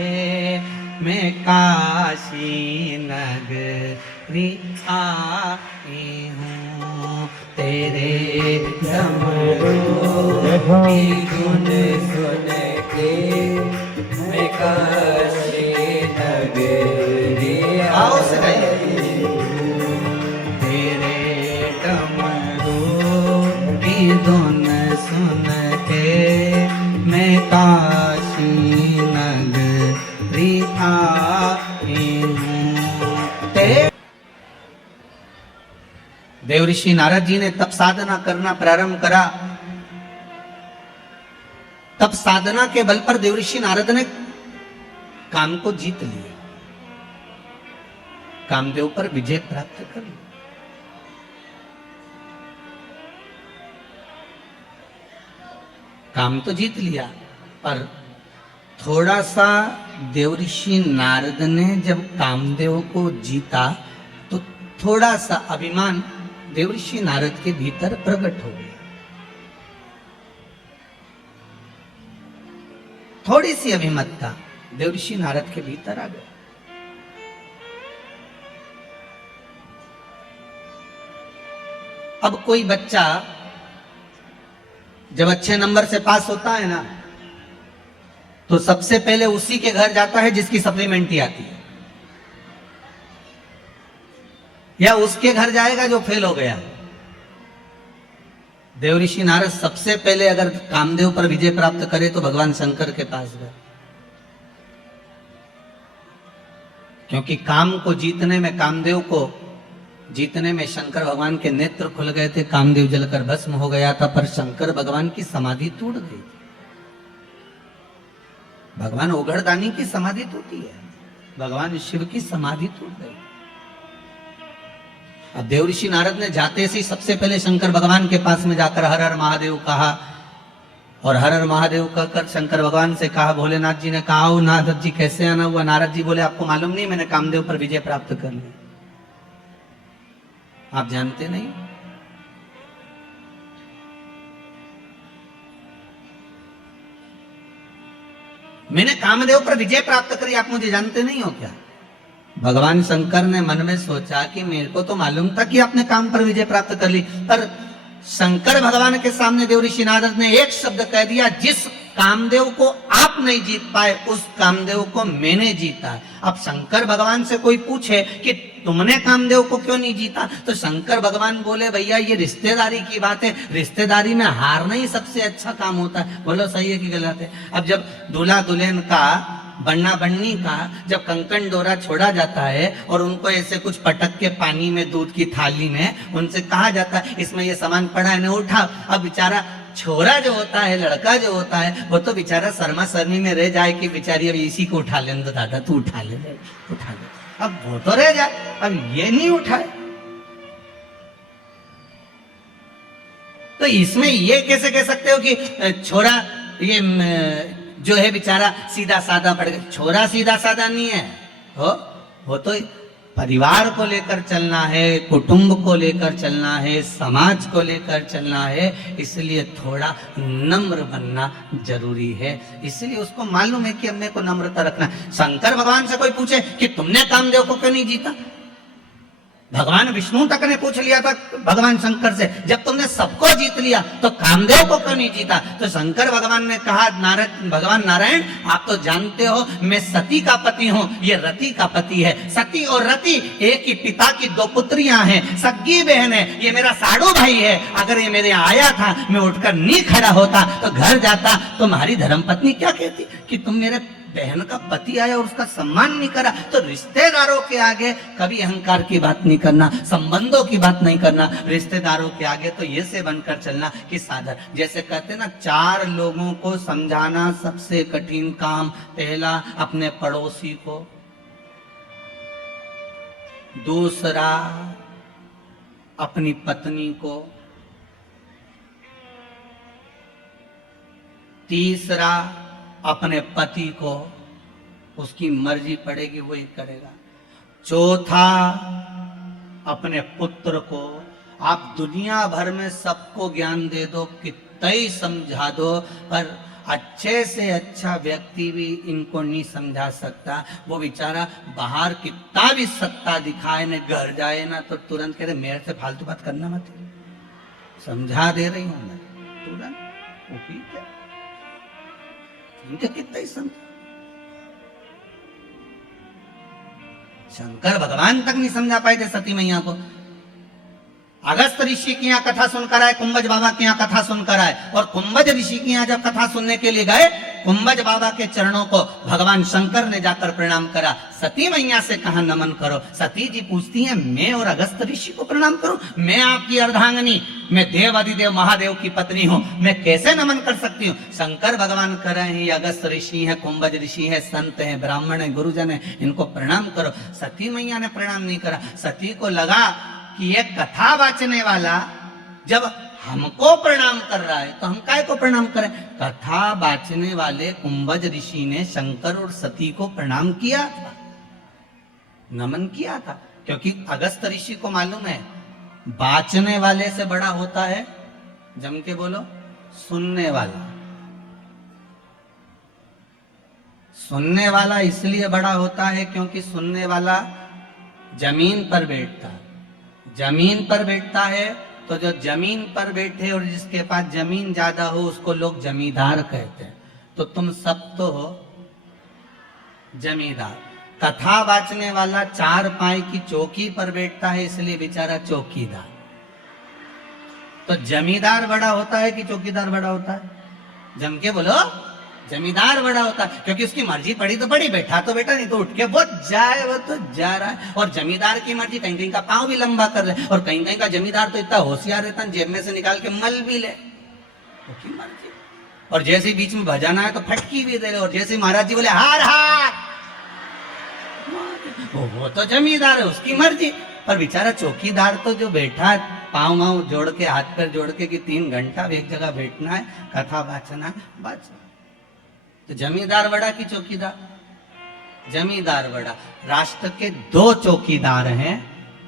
मैं काशी नगरी आई हूँ। तेरे डमरू की धुन सुन के मैं काशी नगरी आई हूँ। तेरे डमरू की धुन सुन के मैं काशी नगरी आई हूँ। देव ऋषि नारद जी ने तब साधना करना प्रारंभ करा। तब साधना के बल पर देव ऋषि नारद ने काम को जीत लिया, कामदेव पर विजय प्राप्त कर लिया। काम तो जीत लिया, पर थोड़ा सा देव ऋषि नारद ने जब कामदेव को जीता तो थोड़ा सा अभिमान देव ऋषि नारद के भीतर प्रकट हो गया। थोड़ी सी अभिमतता देव ऋषि नारद के भीतर आ गया। अब कोई बच्चा जब अच्छे नंबर से पास होता है ना, तो सबसे पहले उसी के घर जाता है जिसकी सप्लीमेंट्री आती है, या उसके घर जाएगा जो फेल हो गया। देव ऋषि नारद सबसे पहले अगर कामदेव पर विजय प्राप्त करे तो भगवान शंकर के पास गए, क्योंकि काम को जीतने में, कामदेव को जीतने में शंकर भगवान के नेत्र खुल गए थे, कामदेव जलकर भस्म हो गया था, पर शंकर भगवान की समाधि टूट गई। भगवान ओघड़दानी की समाधि टूटी है, भगवान शिव की समाधि टूट गई। अब देव ऋषि नारद ने जाते से सबसे पहले शंकर भगवान के पास में जाकर हर हर महादेव कहा, और हर हर महादेव कहकर शंकर भगवान से कहा, भोलेनाथ जी ने कहा, ओ नारद जी कैसे आना हुआ? नारद जी बोले, आपको मालूम नहीं मैंने कामदेव पर विजय प्राप्त कर ली? आप जानते नहीं? मैंने कामदेव पर विजय प्राप्त करी, आप मुझे जानते नहीं हो क्या? भगवान शंकर ने मन में सोचा कि मेरे को तो मालूम था कि आपने काम पर विजय प्राप्त कर ली, पर शंकर भगवान के सामने देव ऋषि नारद ने एक शब्द कह दिया, जिस कामदेव को आप नहीं जीत पाए उस कामदेव को मैंने जीता है। अब शंकर भगवान से कोई पूछे कि तुमने कामदेव को क्यों नहीं जीता, तो शंकर भगवान बोले, भैया ये रिश्तेदारी की बात है, रिश्तेदारी में हारना ही सबसे अच्छा काम होता है। बोलो सही है कि गलत है? अब जब दूल्हा दुल्हन का, बन्ना बन्नी का जब कंकन डोरा छोड़ा जाता है और उनको ऐसे कुछ पटक के पानी में, दूध की थाली में उनसे कहा जाता है इसमें ये सामान पड़ा है ना उठाओ। अब बेचारा छोरा जो होता है, लड़का जो होता है, वो तो बेचारा शर्मा शर्मी में रह जाए कि बेचारी अब इसी को उठा लेने दो, दादा तू उठा ले, उठा ले। अब वो तो रह जाए, अब ये नहीं उठाए। तो इसमें ये कैसे कह सकते हो कि छोरा ये जो है बेचारा सीधा साधा पड़ गया? छोरा सीधा साधा नहीं है, वो तो परिवार को लेकर चलना है, कुटुंब को लेकर चलना है, समाज को लेकर चलना है, इसलिए थोड़ा नम्र बनना जरूरी है। इसलिए उसको मालूम है कि मेरे को नम्रता रखना है। शंकर भगवान से कोई पूछे कि तुमने कामदेव को क्यों नहीं जीता, भगवान विष्णु तक ने पूछ लिया था भगवान शंकर से, जब तुमने सबको जीत लिया तो कामदेव को क्यों नहीं जीता? तो शंकर भगवान ने कहा, भगवान नारायण आप तो जानते हो मैं सती का पति हूँ, ये रति का पति है। सती और रति एक ही पिता की दो पुत्रियां हैं, सगी बहन है, ये मेरा साड़ू भाई है। अगर ये मेरे आया था, मैं उठकर नहीं खड़ा होता तो घर जाता, तुम्हारी धर्मपत्नी क्या कहती कि तुम मेरे बहन का पति आया और उसका सम्मान नहीं करा। तो रिश्तेदारों के आगे कभी अहंकार की बात नहीं करना, संबंधों की बात नहीं करना, रिश्तेदारों के आगे तो ये से बनकर चलना कि साधर, जैसे कहते ना, 4 लोगों को समझाना सबसे कठिन काम। पहला अपने पड़ोसी को, दूसरा अपनी पत्नी को, तीसरा अपने पति को, उसकी मर्जी पड़ेगी वही करेगा। चौथा अपने पुत्र को। आप दुनिया भर में सबको ज्ञान दे दो, कितना ही समझा दो, पर अच्छे से अच्छा व्यक्ति भी इनको नहीं समझा सकता। वो बेचारा बाहर कितना भी सत्ता दिखाए न, घर जाए ना तो तुरंत कह रहे मेरे से फालतू बात करना मत, समझा दे रही हूं मैं, तुरंत वो ठीक है, कितना ही समझा। शंकर भगवान तक नहीं समझा पाए थे सती मैया को। अगस्त ऋषि की यहाँ कथा सुनकर आए, कुंभज बाबा की यहाँ कथा सुनकर आए, और कुंभज ऋषि की यहाँ जब कथा सुनने के लिए गए, कुंभज बाबा के चरणों को भगवान शंकर ने जाकर प्रणाम करा। सती मैया से कहा नमन करो। सती जी पूछती हैं, मैं और अगस्त ऋषि को प्रणाम करूं? मैं आपकी अर्धांगिनी, मैं देव अधिदेव महादेव की पत्नी हूं, मैं कैसे नमन कर सकती हूँ? शंकर भगवान कर रहे हैं, अगस्त ऋषि है, कुंभज ऋषि है, संत है, ब्राह्मण है, गुरुजन है, इनको प्रणाम करो। सती मैया ने प्रणाम नहीं करा। सती को लगा कि ये कथा वाचने वाला जब हमको प्रणाम कर रहा है तो हम काय को प्रणाम करें? कथा वाचने वाले कुंभज ऋषि ने शंकर और सती को प्रणाम किया था, नमन किया था, क्योंकि अगस्त ऋषि को मालूम है वाचने वाले से बड़ा होता है, जम के बोलो, सुनने वाला। सुनने वाला इसलिए बड़ा होता है क्योंकि सुनने वाला जमीन पर बैठता है। जमीन पर बैठता है तो जो जमीन पर बैठे और जिसके पास जमीन ज्यादा हो उसको लोग जमींदार कहते हैं। तो तुम सब तो हो जमींदार। कथा वाचने वाला 4 पाई की चौकी पर बैठता है, इसलिए बेचारा चौकीदार। तो जमींदार बड़ा होता है कि चौकीदार बड़ा होता है? जम के बोलो, जमींदार बड़ा होता है, क्योंकि उसकी मर्जी पड़ी तो पड़ी, बैठा तो बैठा, नहीं तो उठ के वो जाए, वो तो जा रहा है। और जमींदार की मर्जी कहीं कहीं का पांव भी लंबा कर ले, और कहीं कहीं का जमींदार तो इतना होशियार रहता है जेब में से निकाल के मल भी ले, उसकी मर्जी। और जैसे बीच में भजाना है तो फटकी भी दे, और जैसे महाराज जी बोले हार हार, वो तो जमींदार है, उसकी मर्जी। पर बेचारा चौकीदार तो जो बैठा है पाँव वाँव जोड़ के हाथ पैर जोड़ के कि 3 घंटा एक जगह बैठना है, कथा वाचना है, बस। तो जमींदार बड़ा कि चौकीदार? जमींदार बड़ा। राष्ट्र के 2 चौकीदार हैं,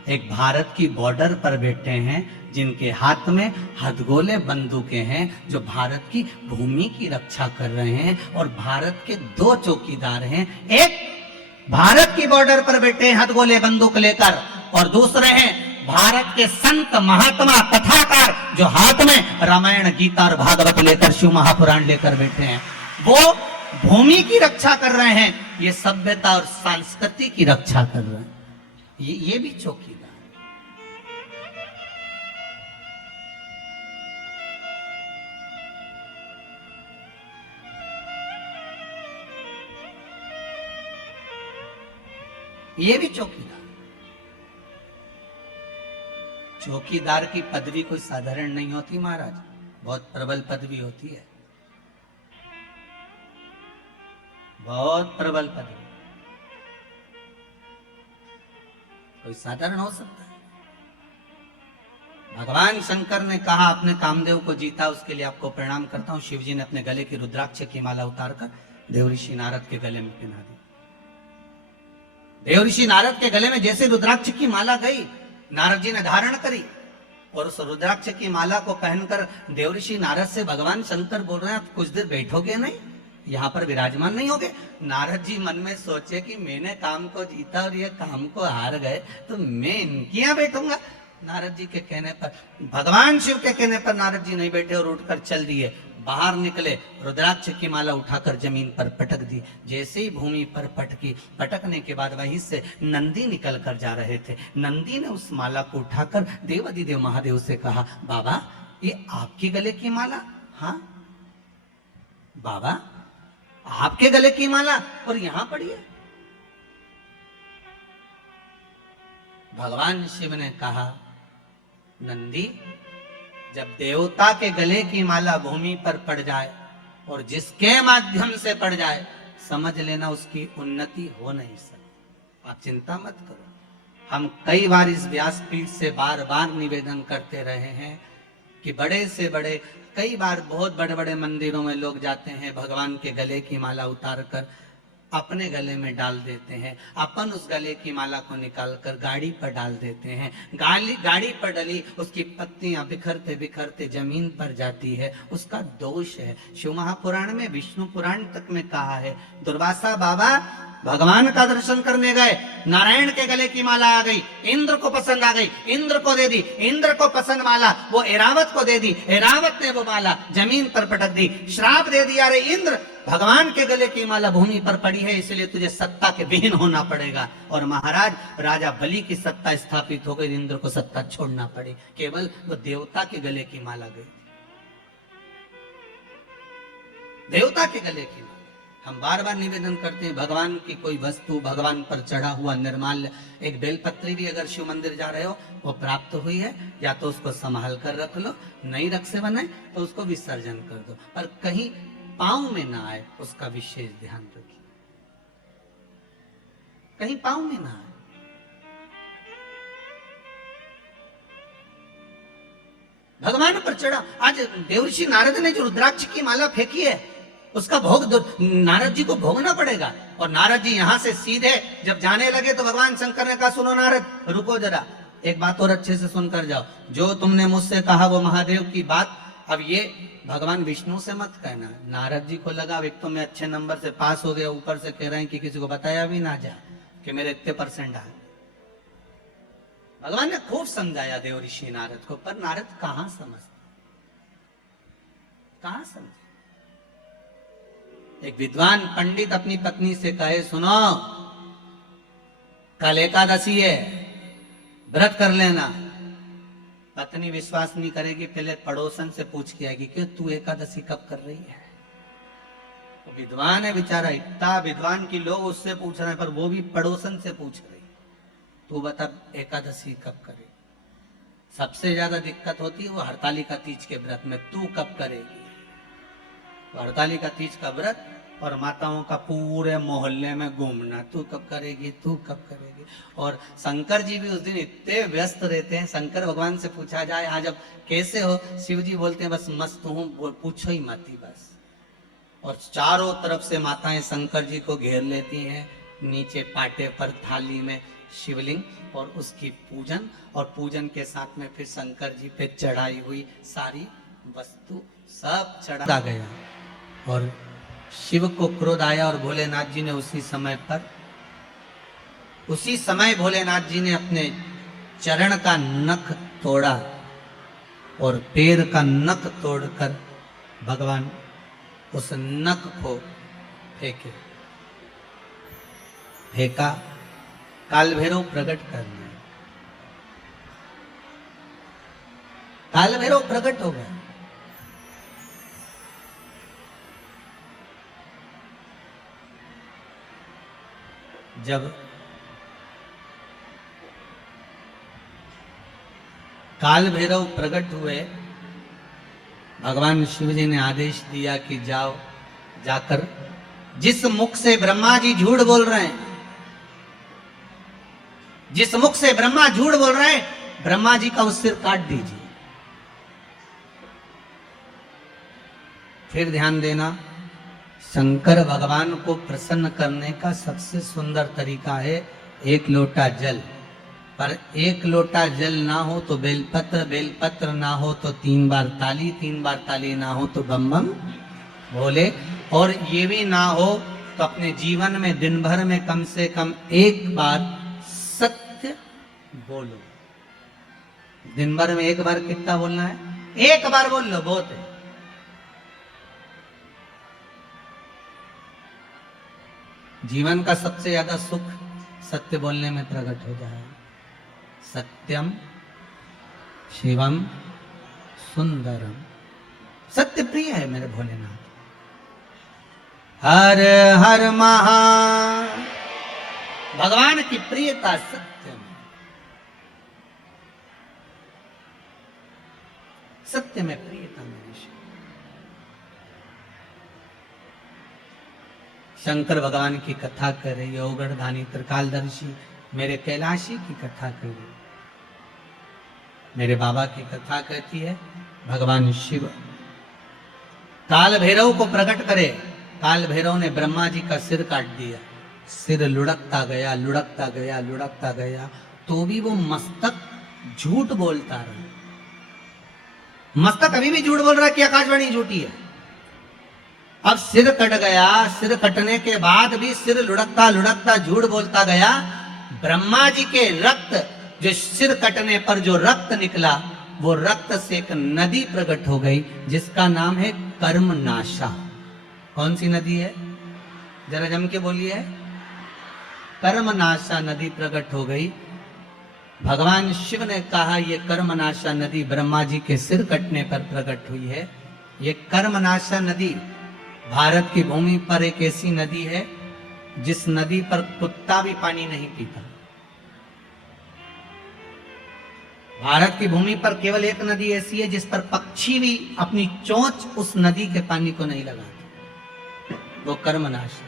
एक भारत की बॉर्डर पर बैठे हैं जिनके हाथ में हथगोले बंदूकें हैं, जो भारत की भूमि की रक्षा कर रहे हैं, और भारत के 2 चौकीदार हैं, एक भारत की बॉर्डर पर बैठे हैं हथगोले बंदूक लेकर, और दूसरे हैं भारत के संत महात्मा कथाकार जो हाथ में रामायण गीता और भागवत लेकर शिव महापुराण लेकर बैठे हैं। वो भूमि की रक्षा कर रहे हैं, ये सभ्यता और संस्कृति की रक्षा कर रहे हैं। ये भी चौकीदार। ये भी चौकीदार। चौकीदार की पदवी कोई साधारण नहीं होती महाराज, बहुत प्रबल पदवी होती है, बहुत प्रबल पदवी। कोई साधारण हो सकता है? भगवान शंकर ने कहा अपने कामदेव को जीता, उसके लिए आपको प्रणाम करता हूं। शिवजी ने अपने गले की रुद्राक्ष की माला उतारकर देवऋषि नारद के गले में पहना दी। देवऋषि नारद के गले में जैसे रुद्राक्ष की माला गई, नारद जी ने धारण करी, और उस रुद्राक्ष की माला को पहनकर देवऋषि नारद से भगवान शंकर बोल रहे हैं, कुछ देर बैठोगे नहीं, यहाँ पर विराजमान नहीं होगे? नारद जी मन में सोचे कि मैंने काम को जीता और ये काम को हार गए, तो मैं इनके यहाँ बैठूंगा। नारद जी के कहने पर, भगवान शिव के कहने पर नारद जी नहीं बैठे और उठकर चल दिए। बाहर निकले, रुद्राक्ष की माला उठाकर जमीन पर पटक दी। जैसे ही भूमि पर पटकी, पटकने के बाद वहीं से नंदी निकल कर जा रहे थे। नंदी ने उस माला को उठाकर देवाधिदेव महादेव से कहा, बाबा ये आपके गले की माला? हाँ बाबा, आपके गले की माला और यहां पड़ी है। भगवान शिव ने कहा, नंदी जब देवता के गले की माला भूमि पर पड़ जाए और जिसके माध्यम से पड़ जाए, समझ लेना उसकी उन्नति हो नहीं सकती। आप चिंता मत करो। हम कई बार इस व्यासपीठ से बार बार निवेदन करते रहे हैं कि बड़े से बड़े, कई बार बहुत बड़े बड़े मंदिरों में लोग जाते हैं, भगवान के गले की माला उतार कर अपने गले में डाल देते हैं। अपन उस गले की माला को निकालकर गाड़ी पर डाल देते हैं। गाड़ी पर डली उसकी पत्तियां बिखरते बिखरते जमीन पर जाती है, उसका दोष है। शिव महापुराण में, विष्णु पुराण तक में कहा है, दुर्वासा बाबा भगवान का दर्शन करने गए, नारायण के गले की माला आ गई, इंद्र को पसंद आ गई, इंद्र को दे दी, इंद्र को पसंद माला वो एरावत को दे दी, एरावत ने वो माला जमीन पर पटक दी, श्राप दे दिया, अरे इंद्र भगवान के गले की माला भूमि पर पड़ी है, इसलिए तुझे सत्ता के विहीन होना पड़ेगा। और महाराज राजा बलि की सत्ता स्थापित हो गई, इंद्र को सत्ता छोड़ना पड़ी, केवल वो देवता के गले की माला गई, देवता के गले की माला। हम बार बार निवेदन करते हैं, भगवान की कोई वस्तु, भगवान पर चढ़ा हुआ निर्माल्य, एक बेलपत्री भी अगर शिव मंदिर जा रहे हो वो प्राप्त हुई है, या तो उसको संभाल कर रख लो, नहीं रख से बनाए तो उसको विसर्जन कर दो, पर कहीं पांव में ना आए उसका विशेष ध्यान रखिए, कहीं पांव में ना आए। भगवान पर चढ़ा, आज देवर्षि नारद ने जो रुद्राक्ष की माला फेंकी है उसका भोग नारद जी को भोगना पड़ेगा। और नारद जी यहां से सीधे जब जाने लगे तो भगवान शंकर ने कहा, सुनो नारद, रुको जरा, एक बात और अच्छे से सुनकर जाओ। जो तुमने मुझसे कहा वो महादेव की बात, अब ये भगवान विष्णु से मत कहना। नारद जी को लगा एक तो मैं अच्छे नंबर से पास हो गया, ऊपर से कह रहे हैं कि किसी को बताया भी ना जा कि मेरे इतने % आए। भगवान ने खूब समझाया देवऋषि नारद को, पर नारद कहां समझते, कहां समझे। एक विद्वान पंडित अपनी पत्नी से कहे, सुनो कल एकादशी है, व्रत कर लेना। पत्नी विश्वास नहीं करेगी, पहले पड़ोसन से पूछ के आएगी कि तू एकादशी कब कर रही है। तो विद्वान है बेचारा, इतना विद्वान की लोग उससे पूछ रहे हैं, पर वो भी पड़ोसन से पूछ रही, तू बता एकादशी कब करे। सबसे ज्यादा दिक्कत होती है वो हरतालिका तीज के व्रत में, तू कब करेगी। तो हरतालिका तीज का व्रत और माताओं का पूरे मोहल्ले में घूमना, तू कब करेगी, तू कब करेगी। और शंकर जी भी उस दिन इतने व्यस्त रहते हैं, शंकर भगवान से पूछा जाए आज अब कैसे हो, शिव जी बोलते हैं बस मस्त हूं, पूछो ही मत ही बस। और चारों तरफ से माताएं शंकर जी को घेर लेती हैं, नीचे पाटे पर थाली में शिवलिंग और उसकी पूजन, और पूजन के साथ में फिर शंकर जी पे चढ़ाई हुई सारी वस्तु सब चढ़ा गया। और शिव को क्रोध आया और भोलेनाथ जी ने उसी समय भोलेनाथ जी ने अपने चरण का नख तोड़ा और पैर का नख तोड़कर भगवान उस नख को फेंका काल भैरव प्रकट करने। काल भैरव प्रकट हो गए। जब काल भैरव प्रकट हुए, भगवान शिव जी ने आदेश दिया कि जाओ, जाकर जिस मुख से ब्रह्मा जी झूठ बोल रहे हैं, जिस मुख से ब्रह्मा झूठ बोल रहे हैं, ब्रह्मा जी का उस सिर काट दीजिए। फिर ध्यान देना, शंकर भगवान को प्रसन्न करने का सबसे सुंदर तरीका है एक लोटा जल। पर एक लोटा जल ना हो तो बेलपत्र, बेलपत्र ना हो तो 3 बार ताली, 3 बार ताली ना हो तो बम बम भोले, और ये भी ना हो तो अपने जीवन में दिन भर में कम से कम एक बार सत्य बोलो। दिन भर में एक बार कितना बोलना है? एक बार बोल लो, बहुत है। जीवन का सबसे ज्यादा सुख सत्य बोलने में प्रकट हो जाए। सत्यम शिवम सुंदरम, सत्य प्रिय है मेरे भोलेनाथ। हर हर महा, भगवान की प्रियता सत्य में, सत्य में प्रियता मेरी। शंकर भगवान की कथा कर रही है, ओगढ़धानी त्रिकालदर्शी मेरे कैलाशी की कथा कर रही, मेरे बाबा की कथा कहती है। भगवान शिव काल भैरव को प्रकट करे, काल भैरव ने ब्रह्मा जी का सिर काट दिया, सिर लुढ़कता गया, लुढ़कता गया, लुढ़कता गया, तो भी वो मस्तक झूठ बोलता रहा। मस्तक अभी भी झूठ बोल रहा है कि आकाशवाणी झूठी है। अब सिर कट गया, सिर कटने के बाद भी सिर लुढ़कता लुढ़कता झूठ बोलता गया। ब्रह्मा जी के रक्त, जो सिर कटने पर जो रक्त निकला, वो रक्त से एक नदी प्रकट हो गई जिसका नाम है कर्मनाशा। कौन सी नदी है? जरा जम के बोलिए। कर्मनाशा नदी प्रकट हो गई। भगवान शिव ने कहा ये कर्मनाशा नदी ब्रह्मा जी के सिर कटने पर प्रकट हुई है। ये कर्मनाशा नदी भारत की भूमि पर एक ऐसी नदी है जिस नदी पर कुत्ता भी पानी नहीं पीता। भारत की भूमि पर केवल एक नदी ऐसी है जिस पर पक्षी भी अपनी चोंच उस नदी के पानी को नहीं लगाते, वो कर्मनाशा।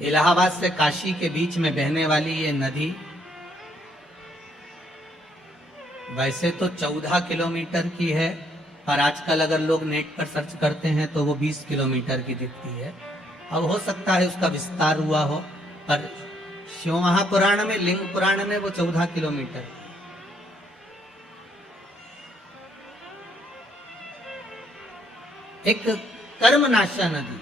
इलाहाबाद से काशी के बीच में बहने वाली ये नदी वैसे तो 14 किलोमीटर की है, पर आजकल अगर लोग नेट पर सर्च करते हैं तो वो 20 किलोमीटर की दिखती है। अब हो सकता है उसका विस्तार हुआ हो, पर शिव महापुराण में, लिंग पुराण में वो 14 किलोमीटर। एक कर्मनाशा नदी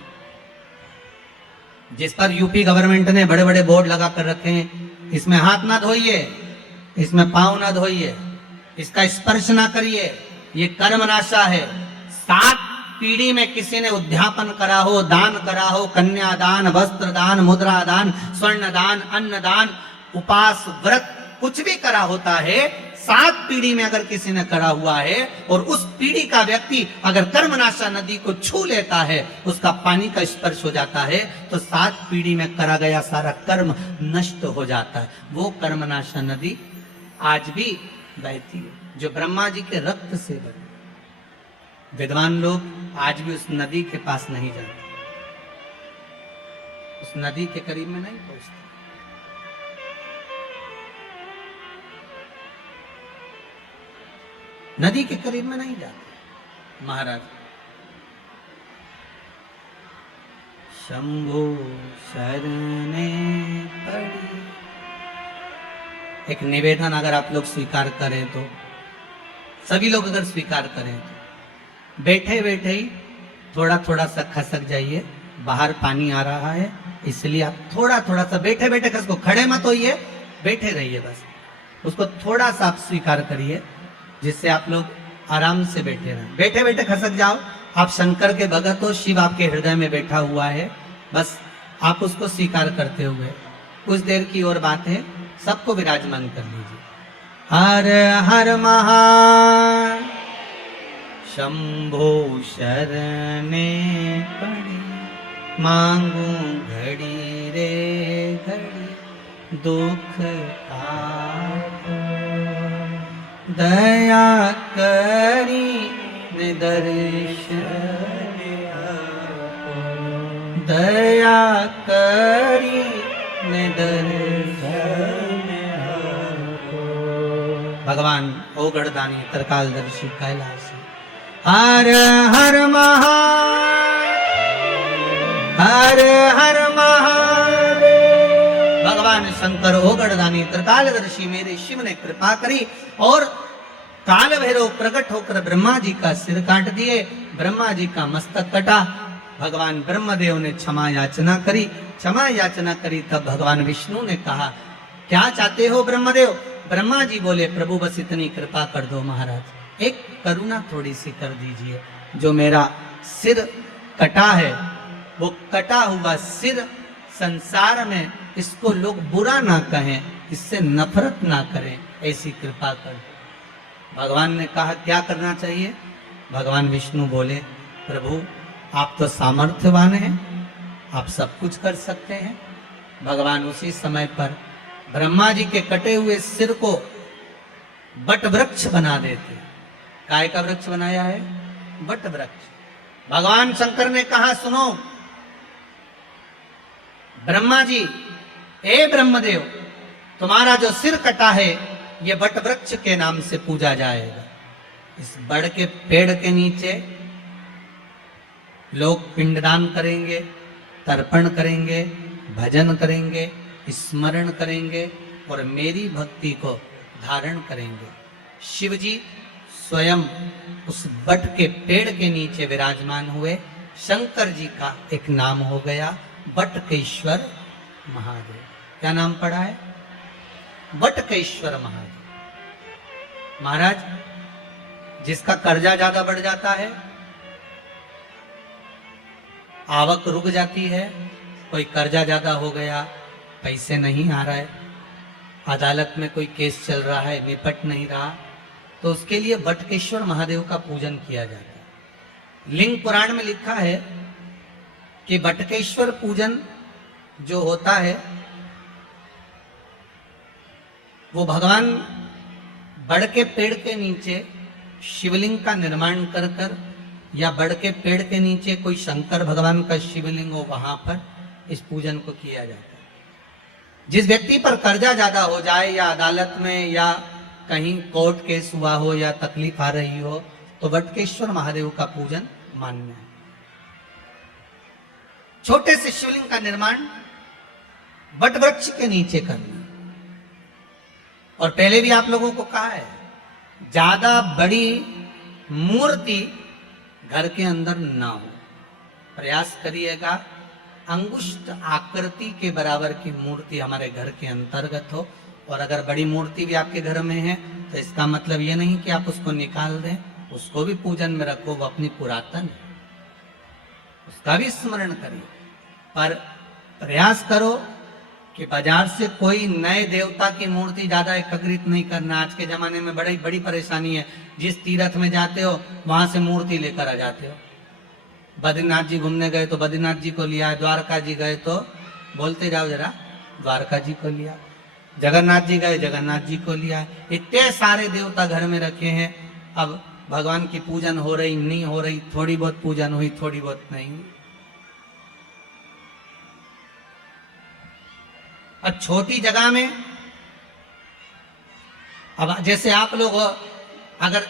जिस पर यूपी गवर्नमेंट ने बड़े बड़े बोर्ड लगा कर रखे हैं, इसमें हाथ ना धोइए, इसमें पांव ना धोइए, इसका स्पर्श ना करिए, ये कर्मनाशा है। 7 पीढ़ी में किसी ने उद्यापन करा हो, दान करा हो, कन्यादान, वस्त्र दान, मुद्रा दान, स्वर्ण दान, अन्न दान, उपास, व्रत, कुछ भी करा होता है, 7 पीढ़ी में अगर किसी ने करा हुआ है और उस पीढ़ी का व्यक्ति अगर कर्मनाशा नदी को छू लेता है, उसका पानी का स्पर्श हो जाता है, तो 7 पीढ़ी में करा गया सारा कर्म नष्ट हो जाता है। वो कर्मनाशा नदी आज भी बहती है, जो ब्रह्मा जी के रक्त से बनी। विद्वान लोग आज भी उस नदी के पास नहीं जाते, उस नदी के करीब में नहीं पहुंचते। नदी के करीब में नहीं जाते महाराज। शंभु शरणे पड़ी। एक निवेदन अगर आप लोग स्वीकार करें तो, सभी लोग अगर स्वीकार करें तो बैठे बैठे ही थोड़ा थोड़ा सा खसक जाइए। बाहर पानी आ रहा है इसलिए आप थोड़ा थोड़ा सा बैठे बैठे खसको, खड़े मत होइए, बैठे रहिए बस। उसको थोड़ा सा आप स्वीकार करिए जिससे आप लोग आराम से बैठे रहें। बैठे बैठे खसक जाओ। आप शंकर के भगत हो, शिव आपके हृदय में बैठा हुआ है, बस आप उसको स्वीकार करते हुए कुछ देर की और बात है, सबको विराजमान कर लीजिए। हर हर महा शंभो शरणे पड़ी, मांगू घड़ी रे घड़ी दुख काटो, दया करी दर्शन आपो, दया करी दर्शन आपो। भगवान ओगढ़दानी त्रिकालदर्शी कैलाश। हर हर महा हर हर महादेव। भगवान शंकर ओगढ़दानी त्रिकालदर्शी मेरे शिव ने कृपा करी और काल भैरव प्रकट होकर ब्रह्मा जी का सिर काट दिए, ब्रह्मा जी का मस्तक कटा। भगवान ब्रह्मदेव ने क्षमा याचना करी, क्षमा याचना करी तब भगवान विष्णु ने कहा क्या चाहते हो ब्रह्मदेव? ब्रह्मा जी बोले प्रभु बस इतनी कृपा कर दो महाराज, एक करुणा थोड़ी सी कर दीजिए। जो मेरा सिर कटा है वो कटा हुआ सिर संसार में इसको लोग बुरा ना कहें, इससे नफरत ना करें, ऐसी कृपा कर दो। भगवान ने कहा क्या करना चाहिए? भगवान विष्णु बोले प्रभु आप तो सामर्थ्यवान हैं, आप सब कुछ कर सकते हैं। भगवान उसी समय पर ब्रह्मा जी के कटे हुए सिर को बट वृक्ष बना देते। काय का वृक्ष बनाया है? बट वृक्ष। भगवान शंकर ने कहा सुनो ब्रह्मा जी, ए ब्रह्मदेव, तुम्हारा जो सिर कटा है ये बट वृक्ष के नाम से पूजा जाएगा। इस बड़ के पेड़ के नीचे लोग पिंडदान करेंगे, तर्पण करेंगे, भजन करेंगे, स्मरण करेंगे और मेरी भक्ति को धारण करेंगे। शिव जी स्वयं उस बट के पेड़ के नीचे विराजमान हुए। शंकर जी का एक नाम हो गया बटकेश्वर महादेव। क्या नाम पड़ा है? बटकेश्वर महादेव। महाराज जिसका कर्जा ज्यादा बढ़ जाता है, आवक रुक जाती है, कोई कर्जा ज्यादा हो गया, पैसे नहीं आ रहा है, अदालत में कोई केस चल रहा है, निपट नहीं रहा, तो उसके लिए बटकेश्वर महादेव का पूजन किया जाता है। लिंग पुराण में लिखा है कि बटकेश्वर पूजन जो होता है वो भगवान बड़ के पेड़ के नीचे शिवलिंग का निर्माण कर कर या बड़ के पेड़ के नीचे कोई शंकर भगवान का शिवलिंग हो, वहां पर इस पूजन को किया जाता है। जिस व्यक्ति पर कर्जा ज्यादा हो जाए या अदालत में या कहीं कोर्ट केस हुआ हो या तकलीफ आ रही हो तो बटकेश्वर महादेव का पूजन मान्य है। छोटे से शिवलिंग का निर्माण बट वृक्ष के नीचे करना। और पहले भी आप लोगों को कहा है ज्यादा बड़ी मूर्ति घर के अंदर ना हो, प्रयास करिएगा अंगुष्ठ आकृति के बराबर की मूर्ति हमारे घर के अंतर्गत हो। और अगर बड़ी मूर्ति भी आपके घर में है तो इसका मतलब ये नहीं कि आप उसको निकाल दें, उसको भी पूजन में रखो, वो अपनी पुरातन है, उसका भी स्मरण करिए। पर प्रयास करो कि बाजार से कोई नए देवता की मूर्ति ज्यादा एकत्रित नहीं करना। आज के जमाने में बड़ी बड़ी परेशानी है। जिस तीर्थ में जाते हो वहां से मूर्ति लेकर आ जाते हो। बद्रीनाथ जी घूमने गए तो बद्रीनाथ जी को लिया, द्वारका जी गए तो बोलते जाओ जरा द्वारका जी को लिया, जगन्नाथ जी गए जगन्नाथ जी को लिया। इतने सारे देवता घर में रखे हैं। अब भगवान की पूजन हो रही नहीं हो रही, थोड़ी बहुत पूजन हुई थोड़ी बहुत नहीं। और छोटी जगह में, अब जैसे आप लोग अगर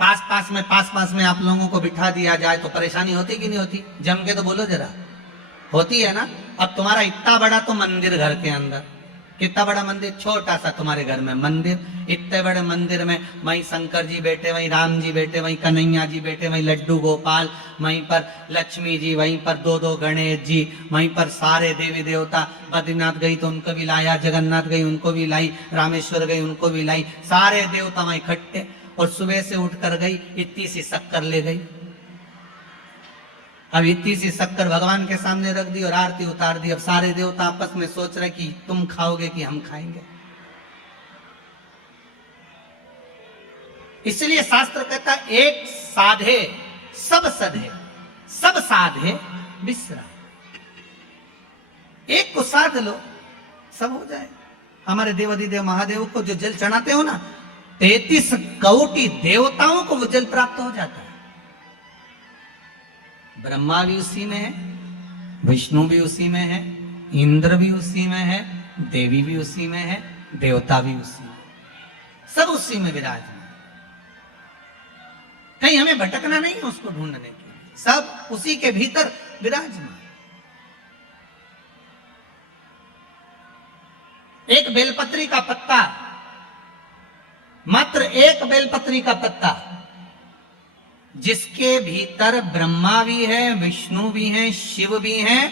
पास में आप लोगों को बिठा दिया जाए तो परेशानी होती कि नहीं होती? जम के तो बोलो जरा, होती है ना? अब तुम्हारा इतना बड़ा तो मंदिर घर के अंदर, कितना बड़ा मंदिर, छोटा सा तुम्हारे घर में मंदिर, इतने बड़े मंदिर में वहीं शंकर जी बैठे, वहीं राम जी बैठे, वहीं कन्हैया जी बैठे, वहीं लड्डू गोपाल, वहीं पर लक्ष्मी जी, वहीं पर दो गणेश जी, वहीं पर सारे देवी देवता। बद्रीनाथ गई तो उनको भी लाया, जगन्नाथ गई उनको भी लाई, रामेश्वर गई उनको भी लाई, सारे देवता वहीं इकट्ठे। और सुबह से उठ कर गई, इतनी सी शक्कर ले गई। अब इतनी सी शक्कर भगवान के सामने रख दी और आरती उतार दी। अब सारे देवता आपस में सोच रहे कि तुम खाओगे कि हम खाएंगे। इसलिए शास्त्र कहता एक साधे सब सधे, सब साधे विश्रा। एक को साध लो, सब हो जाए। हमारे देवाधिदेव महादेव को जो जल चढ़ाते हो ना, 33 कोटि देवताओं को वो जल प्राप्त हो जाता है। ब्रह्मा भी उसी में है, विष्णु भी उसी में है, इंद्र भी उसी में है, देवी भी उसी में है, देवता भी उसी में, सब उसी में विराजमान। कहीं हमें भटकना नहीं है उसको ढूंढने के लिए, सब उसी के भीतर विराजमान। एक बेलपत्री का पत्ता, मात्र एक बेलपत्री का पत्ता, जिसके भीतर ब्रह्मा भी है, विष्णु भी है, शिव भी हैं,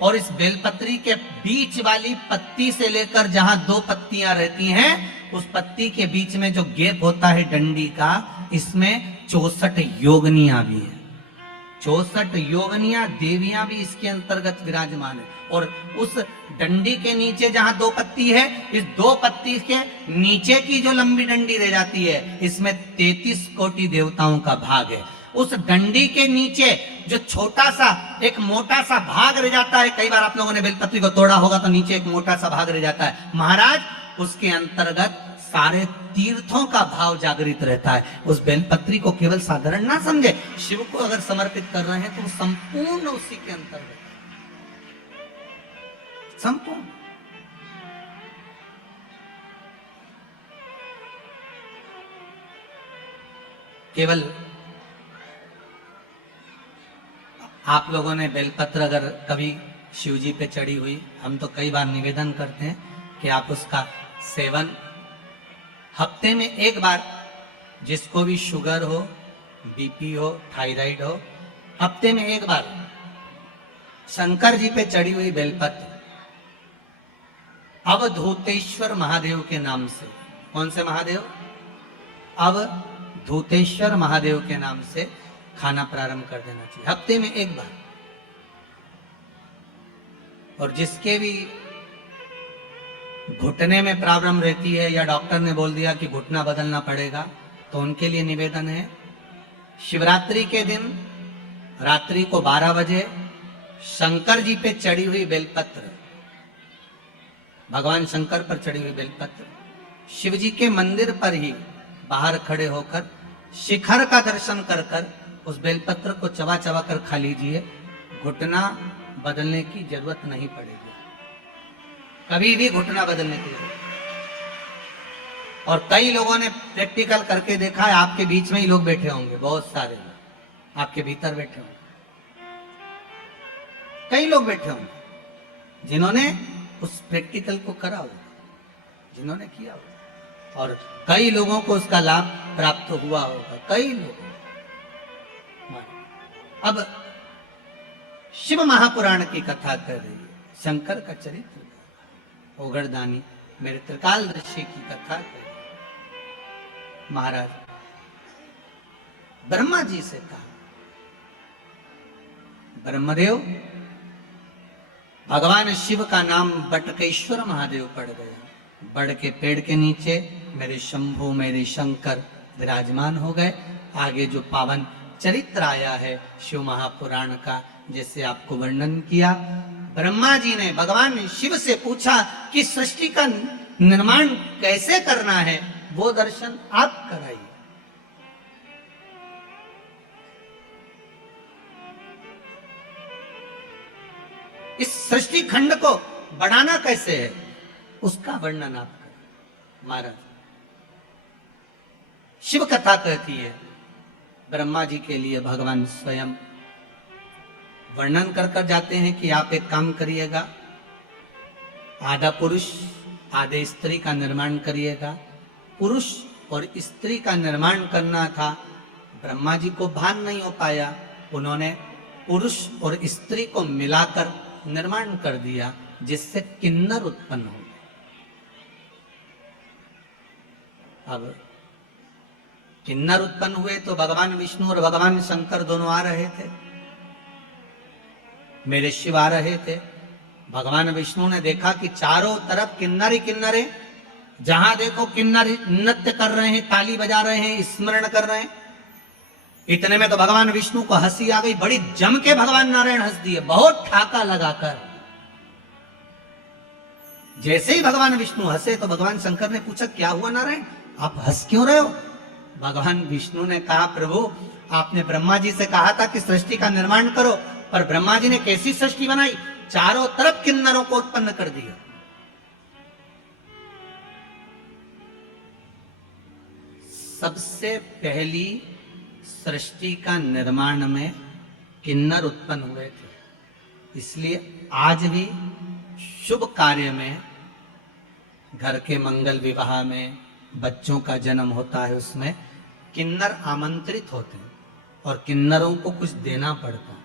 और इस बेलपत्री के बीच वाली पत्ती से लेकर जहां 2 पत्तियां रहती हैं, उस पत्ती के बीच में जो गैप होता है डंडी का, इसमें 64 योगनियां भी है। 64 योगनियां देवियां भी इसके अंतर्गत विराजमान है। और उस डंडी के नीचे जहां 2 पत्ती है, इस 2 पत्ती के नीचे की जो लंबी डंडी रह जाती है, इसमें 33 कोटि देवताओं का भाग है। उस डंडी के नीचे जो छोटा सा एक मोटा सा भाग रह जाता है, कई बार आप लोगों ने बेलपत्री को तोड़ा होगा तो नीचे एक मोटा सा भाग रह जाता है, महाराज उसके अंतर्गत सारे तीर्थों का भाव जागृत रहता है। उस बेलपत्री को केवल साधारण ना समझे, शिव को अगर समर्पित कर रहे हैं तो संपूर्ण उसी के अंतर्गत, संपूर्ण। केवल आप लोगों ने बेलपत्र अगर कभी शिव जी पे चढ़ी हुई, हम तो कई बार निवेदन करते हैं कि आप उसका सेवन हफ्ते में एक बार, जिसको भी शुगर हो, बीपी हो, थायराइड हो, हफ्ते में एक बार शंकर जी पे चढ़ी हुई बेलपत्र अवधूतेश्वर महादेव के नाम से, कौन से महादेव? अवधूतेश्वर महादेव के नाम से खाना प्रारंभ कर देना चाहिए, हफ्ते में एक बार। और जिसके भी घुटने में प्रॉब्लम रहती है या डॉक्टर ने बोल दिया कि घुटना बदलना पड़ेगा, तो उनके लिए निवेदन है, शिवरात्रि के दिन रात्रि को 12 बजे शंकर जी पे चढ़ी हुई बेलपत्र, भगवान शंकर पर चढ़ी हुई बेलपत्र, शिव जी के मंदिर पर ही बाहर खड़े होकर शिखर का दर्शन कर कर उस बेलपत्र को चबा चबा कर खा लीजिए। घुटना बदलने की जरूरत नहीं पड़ेगी, कभी भी घुटना बदलने की जरूरत। और कई लोगों ने प्रैक्टिकल करके देखा है, आपके बीच में ही लोग बैठे होंगे, बहुत सारे लोग आपके भीतर बैठे होंगे, कई लोग बैठे होंगे जिन्होंने उस प्रैक्टिकल को करा होगा, जिन्होंने किया होगा, और कई लोगों को उसका लाभ प्राप्त हुआ होगा, कई लोग। अब शिव महापुराण की कथा कर रही है, शंकर का चरित्र, ओगरदानी मेरे त्रिकाल दृश्य की कथा कर रही है। महाराज ब्रह्मा जी से कहा, ब्रह्मदेव, भगवान शिव का नाम बटकेश्वर महादेव पड़ गया, बड़ के पेड़ के नीचे मेरे शंभु मेरे शंकर विराजमान हो गए। आगे जो पावन चरित्र आया है शिव महापुराण का, जैसे आपको वर्णन किया, ब्रह्मा जी ने भगवान शिव से पूछा कि सृष्टि का निर्माण कैसे करना है, वो दर्शन आप कराइए। इस सृष्टि खंड को बढ़ाना कैसे है, उसका वर्णन आप करें। महाराज शिव कथा कहती है, ब्रह्मा जी के लिए भगवान स्वयं वर्णन कर कर जाते हैं कि आप एक काम करिएगा, आधा पुरुष आधे स्त्री का निर्माण करिएगा। पुरुष और स्त्री का निर्माण करना था, ब्रह्मा जी को भान नहीं हो पाया, उन्होंने पुरुष और स्त्री को मिलाकर निर्माण कर दिया, जिससे किन्नर उत्पन्न हो गए। अब किन्नर उत्पन्न हुए तो भगवान विष्णु और भगवान शंकर दोनों आ रहे थे, मेरे शिव आ रहे थे। भगवान विष्णु ने देखा कि चारों तरफ किन्नर ही किन्नर है, जहां देखो किन्नर नृत्य कर रहे हैं, ताली बजा रहे हैं, स्मरण कर रहे हैं। इतने में तो भगवान विष्णु को हंसी आ गई, बड़ी जम के भगवान नारायण हंस दिए, बहुत ठाका लगाकर। जैसे ही भगवान विष्णु हंसे तो भगवान शंकर ने पूछा, क्या हुआ नारायण, आप हंस क्यों रहे हो? भगवान विष्णु ने कहा, प्रभु आपने ब्रह्मा जी से कहा था कि सृष्टि का निर्माण करो, पर ब्रह्मा जी ने कैसी सृष्टि बनाई, चारों तरफ किन्नरों को उत्पन्न कर दिया। सबसे पहली सृष्टि का निर्माण में किन्नर उत्पन्न हुए थे। इसलिए आज भी शुभ कार्य में, घर के मंगल विवाह में, बच्चों का जन्म होता है, उसमें किन्नर आमंत्रित होते हैं और किन्नरों को कुछ देना पड़ता है।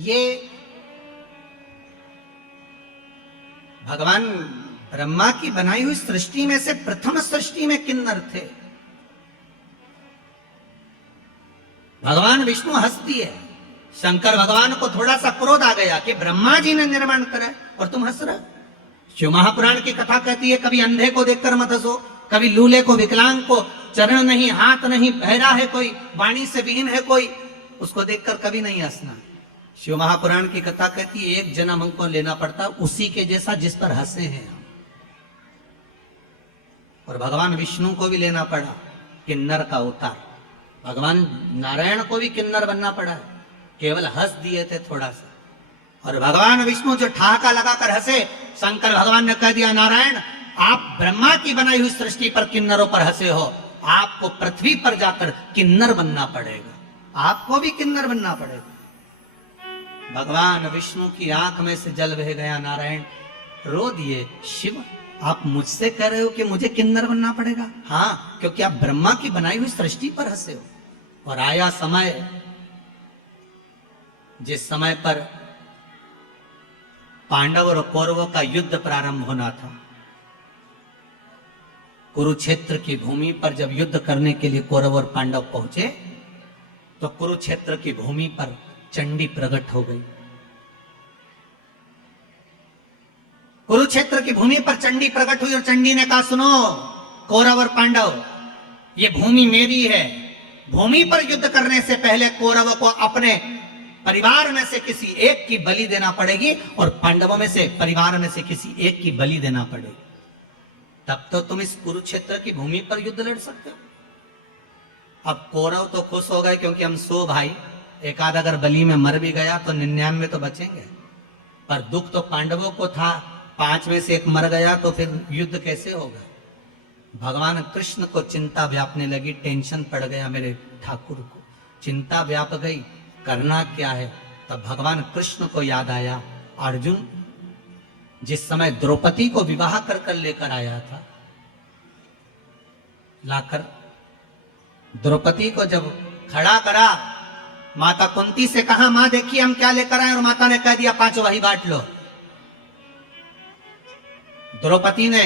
ये भगवान ब्रह्मा की बनाई हुई सृष्टि में से प्रथम सृष्टि में किन्नर थे। भगवान विष्णु हंस दिए, शंकर भगवान को थोड़ा सा क्रोध आ गया कि ब्रह्मा जी ने निर्माण करा और तुम हंस रहे। शिव महापुराण की कथा कहती है, कभी अंधे को देखकर मत हंसो, कभी लूले को, विकलांग को, चरण नहीं, हाथ नहीं, बहरा है कोई, वाणी से विहीन है कोई, उसको देखकर कभी नहीं हंसना। शिव महापुराण की कथा कहती है, एक जन्म हमको लेना पड़ता उसी के जैसा जिस पर हंसे हैं हम। और भगवान विष्णु को भी लेना पड़ा किन्नर का अवतार, भगवान नारायण को भी किन्नर बनना पड़ा, केवल हंस दिए थे थोड़ा सा। और भगवान विष्णु जो ठहाका लगाकर हंसे, शंकर भगवान ने कह दिया, नारायण आप ब्रह्मा की बनाई हुई सृष्टि पर किन्नरों पर हंसे हो, आपको पृथ्वी पर जाकर किन्नर बनना पड़ेगा, आपको भी किन्नर बनना पड़ेगा। भगवान विष्णु की आंख में से जल बह गया, नारायण रो दिए, शिव आप मुझसे कह रहे हो कि मुझे किन्नर बनना पड़ेगा? हाँ, क्योंकि आप ब्रह्मा की बनाई हुई सृष्टि पर हंसे हो। और आया समय, जिस समय पर पांडव और कौरवों का युद्ध प्रारंभ होना था, कुरुक्षेत्र की भूमि पर जब युद्ध करने के लिए कौरव और पांडव पहुंचे, तो कुरुक्षेत्र की भूमि पर चंडी प्रकट हो गई। कुरुक्षेत्र की भूमि पर चंडी प्रकट हुई और चंडी ने कहा, सुनो कौरव और पांडव, ये भूमि मेरी है, भूमि पर युद्ध करने से पहले कौरवों को अपने परिवार में से किसी एक की बलि देना पड़ेगी और पांडवों में से परिवार में से किसी एक की बलि देना पड़ेगी, तब तो तुम इस कुरुक्षेत्र की भूमि पर युद्ध लड़ सकते हो। अब कौरव तो खुश हो गए, क्योंकि हम 100 भाई, एक आध अगर बलि में मर भी गया तो 99 तो बचेंगे। पर दुख तो पांडवों को था, 5 में से एक मर गया तो फिर युद्ध कैसे होगा। भगवान कृष्ण को चिंता व्यापने लगी, टेंशन पड़ गया मेरे ठाकुर को, चिंता व्याप गई, करना क्या है। तब भगवान कृष्ण को याद आया, अर्जुन जिस समय द्रौपदी को विवाह कर कर लेकर आया था, लाकर द्रौपदी को जब खड़ा करा, माता कुंती से कहा, मां देखिए हम क्या लेकर आए, और माता ने कह दिया 5 वही बांट लो। द्रौपदी ने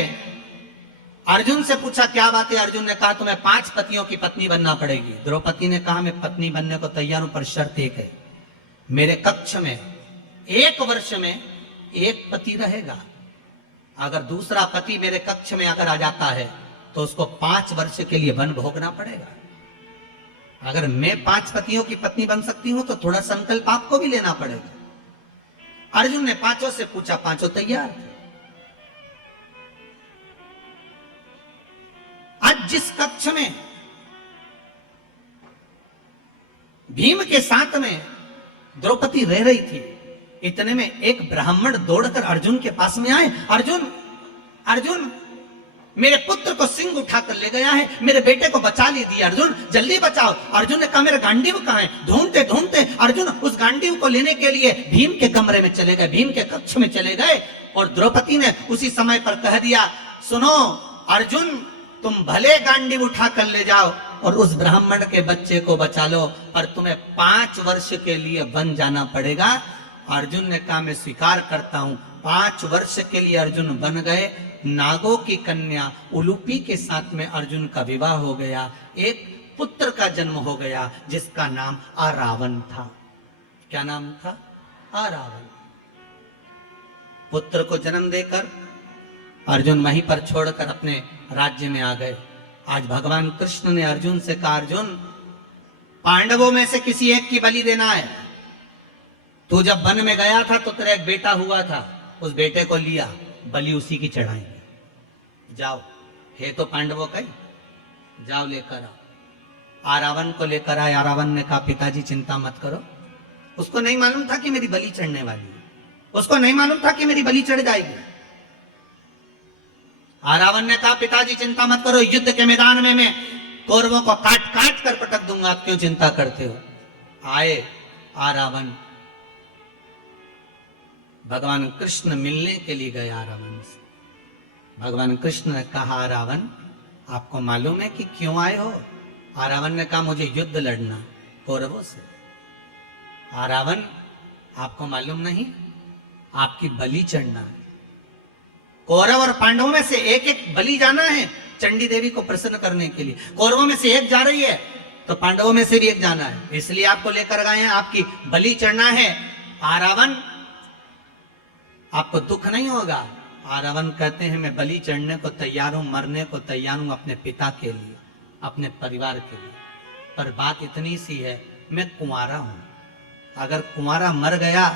अर्जुन से पूछा, क्या बात है? अर्जुन ने कहा, तुम्हें 5 पतियों की पत्नी बनना पड़ेगी। द्रौपदी ने कहा, मैं पत्नी बनने को तैयार हूं, पर शर्त एक है, मेरे कक्ष में 1 वर्ष में 1 पति रहेगा। अगर दूसरा पति मेरे कक्ष में अगर आ जाता है तो उसको 5 वर्ष के लिए वन भोगना पड़ेगा। अगर मैं 5 पतियों की पत्नी बन सकती हूं तो थोड़ा संकल्प आपको भी लेना पड़ेगा। अर्जुन ने 5 से पूछा, 5 तैयार थे। आज जिस कक्ष में भीम के साथ में द्रौपदी रह रही थी। इतने में एक ब्राह्मण दौड़कर अर्जुन के पास में आए। अर्जुन, अर्जुन, मेरे पुत्र को सिंह उठाकर ले गया है, मेरे बेटे को बचा लीजिए अर्जुन, जल्दी बचाओ। अर्जुन ने कहा मेरा गांडीव कहाँ है? ढूंढते ढूंढते अर्जुन उस गांडीव को लेने के लिए भीम के कमरे में चले गए, भीम के कक्ष में चले गए। और द्रौपदी ने उसी समय पर कह दिया, सुनो अर्जुन, तुम भले गांडीव उठा कर ले जाओ और उस ब्राह्मण के बच्चे को बचा लो, पर तुम्हें 5 वर्ष के लिए वन जाना पड़ेगा। अर्जुन ने कहा मैं स्वीकार करता हूं। 5 वर्ष के लिए अर्जुन बन गए। नागों की कन्या उलूपी के साथ में अर्जुन का विवाह हो गया। एक पुत्र का जन्म हो गया जिसका नाम आरावन था। क्या नाम था? आरावन। पुत्र को जन्म देकर अर्जुन वहीं पर छोड़कर अपने राज्य में आ गए। आज भगवान कृष्ण ने अर्जुन से कहा, अर्जुन, पांडवों में से किसी एक की बलि देना है। तू जब वन में गया था तो तेरा एक बेटा हुआ था, उस बेटे को लिया, बलि उसी की चढ़ाएंगे। जाओ, है तो पांडवों का ही, जाओ लेकर आओ। आरावन को लेकर आए। आरावन ने कहा पिताजी चिंता मत करो। उसको नहीं मालूम था कि मेरी बलि चढ़ने वाली है, उसको नहीं मालूम था कि मेरी बलि चढ़ जाएगी। आरावन ने कहा पिताजी चिंता मत करो, युद्ध के मैदान में मैं कौरवों को काट काट कर पटक दूंगा, आप क्यों चिंता करते हो? आए आरावन, भगवान कृष्ण मिलने के लिए गए आरावन से। भगवान कृष्ण ने कहा, आरावन आपको मालूम है कि क्यों आए हो? आरावन ने कहा मुझे युद्ध लड़ना कौरवों से। आरावन आपको मालूम नहीं, आपकी बलि चढ़ना है। कौरव और पांडवों में से एक एक बलि जाना है चंडी देवी को प्रसन्न करने के लिए। कौरवों में से एक जा रही है तो पांडवों में से भी एक जाना है, इसलिए आपको लेकर गए हैं, आपकी बलि चढ़ना है। आरावन आपको दुख नहीं होगा? आरावन कहते हैं मैं बलि चढ़ने को तैयार हूं, मरने को तैयार हूं अपने पिता के लिए, अपने परिवार के लिए, पर बात इतनी सी है मैं कुंवारा हूं। अगर कुंवारा मर गया,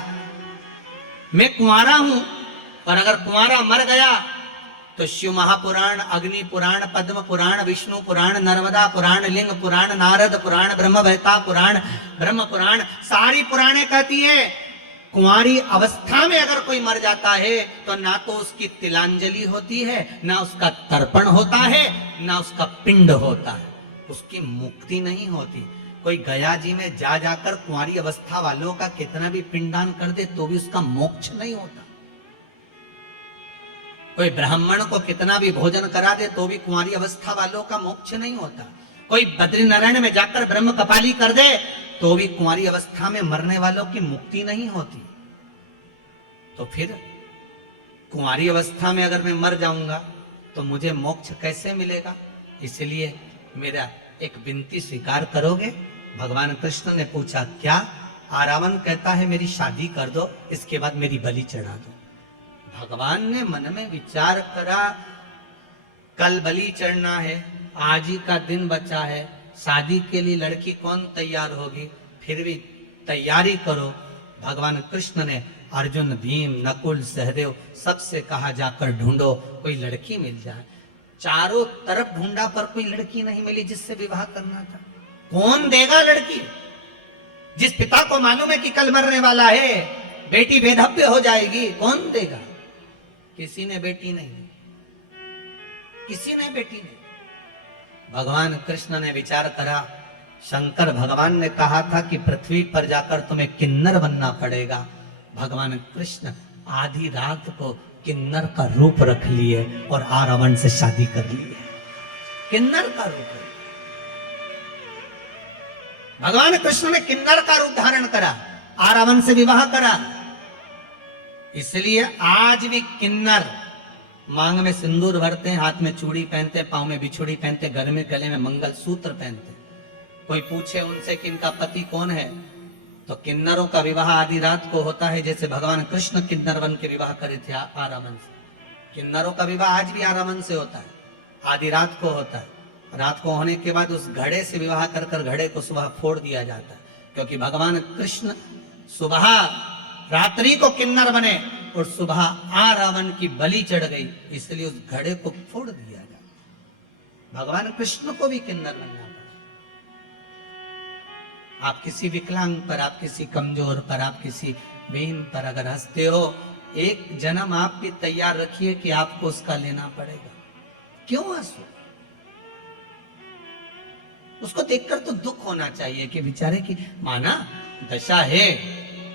मैं कुंवारा हूं, और अगर कुंवारा मर गया तो शिव महापुराण, अग्नि पुराण, पद्म पुराण, विष्णु पुराण, नर्मदा पुराण, लिंग पुराण, नारद पुराण, ब्रह्मवेता पुराण, ब्रह्म पुराण, सारी पुराणे कहती है कुंवारी अवस्था में अगर कोई मर जाता है तो ना तो उसकी तिलांजलि होती है, ना उसका तर्पण होता है, ना उसका पिंड होता है, उसकी मुक्ति नहीं होती। कोई गया जी में जा जाकर कुंवारी अवस्था वालों का कितना भी पिंडदान कर दे तो भी उसका मोक्ष नहीं होता। कोई ब्राह्मण को कितना भी भोजन करा दे तो भी कुंवारी अवस्था वालों का मोक्ष नहीं होता। कोई बद्रीनारायण में जाकर ब्रह्म कपाली कर दे तो भी कुंवारी अवस्था में मरने वालों की मुक्ति नहीं होती। तो फिर कुंवारी अवस्था में अगर मैं मर जाऊंगा तो मुझे मोक्ष कैसे मिलेगा? इसलिए मेरा एक विनती स्वीकार करोगे? भगवान कृष्ण ने पूछा क्या? आरावन कहता है मेरी शादी कर दो, इसके बाद मेरी बलि चढ़ा दो। भगवान ने मन में विचार करा, कल बलि चढ़ना है, आज ही का दिन बचा है, शादी के लिए लड़की कौन तैयार होगी, फिर भी तैयारी करो। भगवान कृष्ण ने अर्जुन, भीम, नकुल, सहदेव सबसे कहा जाकर ढूंढो, कोई लड़की मिल जाए। चारों तरफ ढूंढा पर कोई लड़की नहीं मिली जिससे विवाह करना था। कौन देगा लड़की? जिस पिता को मालूम है कि कल मरने वाला है, बेटी बेधव्य हो जाएगी, कौन देगा? किसी ने बेटी नहीं दी, किसी ने बेटी नहीं। भगवान कृष्ण ने विचार करा, शंकर भगवान ने कहा था कि पृथ्वी पर जाकर तुम्हें किन्नर बनना पड़ेगा। भगवान कृष्ण आधी रात को किन्नर का रूप रख लिए और आरावन से शादी कर ली। किन्नर का रूप, भगवान कृष्ण ने किन्नर का रूप धारण करा, आरावन से विवाह करा। इसलिए आज भी किन्नर मांग में सिंदूर भरते हैं, हाथ में चूड़ी पहनते, पांव में बिछुड़ी पहनते, गले में मंगल सूत्र पहनते। कोई पूछे उनसे कि इनका पति कौन है तो किन्नरों का विवाह आधी रात को होता है, जैसे भगवान कृष्ण किन्नर बन के विवाह करे थे आरावन से। किन्नरों का विवाह आज भी आरावन से होता है, आधी रात को होता है। रात को होने के बाद उस घड़े से विवाह कर कर घड़े को सुबह फोड़ दिया जाता है, क्योंकि भगवान कृष्ण सुबह रात्रि को किन्नर बने और सुबह आरावन की बलि चढ़ गई, इसलिए उस घड़े को फोड़ दिया जाता। भगवान कृष्ण को भी किन्नर बनना पड़ा। आप किसी विकलांग पर, आप किसी कमजोर पर, आप किसी बेन पर अगर हंसते हो, एक जन्म आप भी तैयार रखिए कि आपको उसका लेना पड़ेगा। क्यों हंसो? उसको देखकर तो दुख होना चाहिए कि बेचारे की माना दशा है।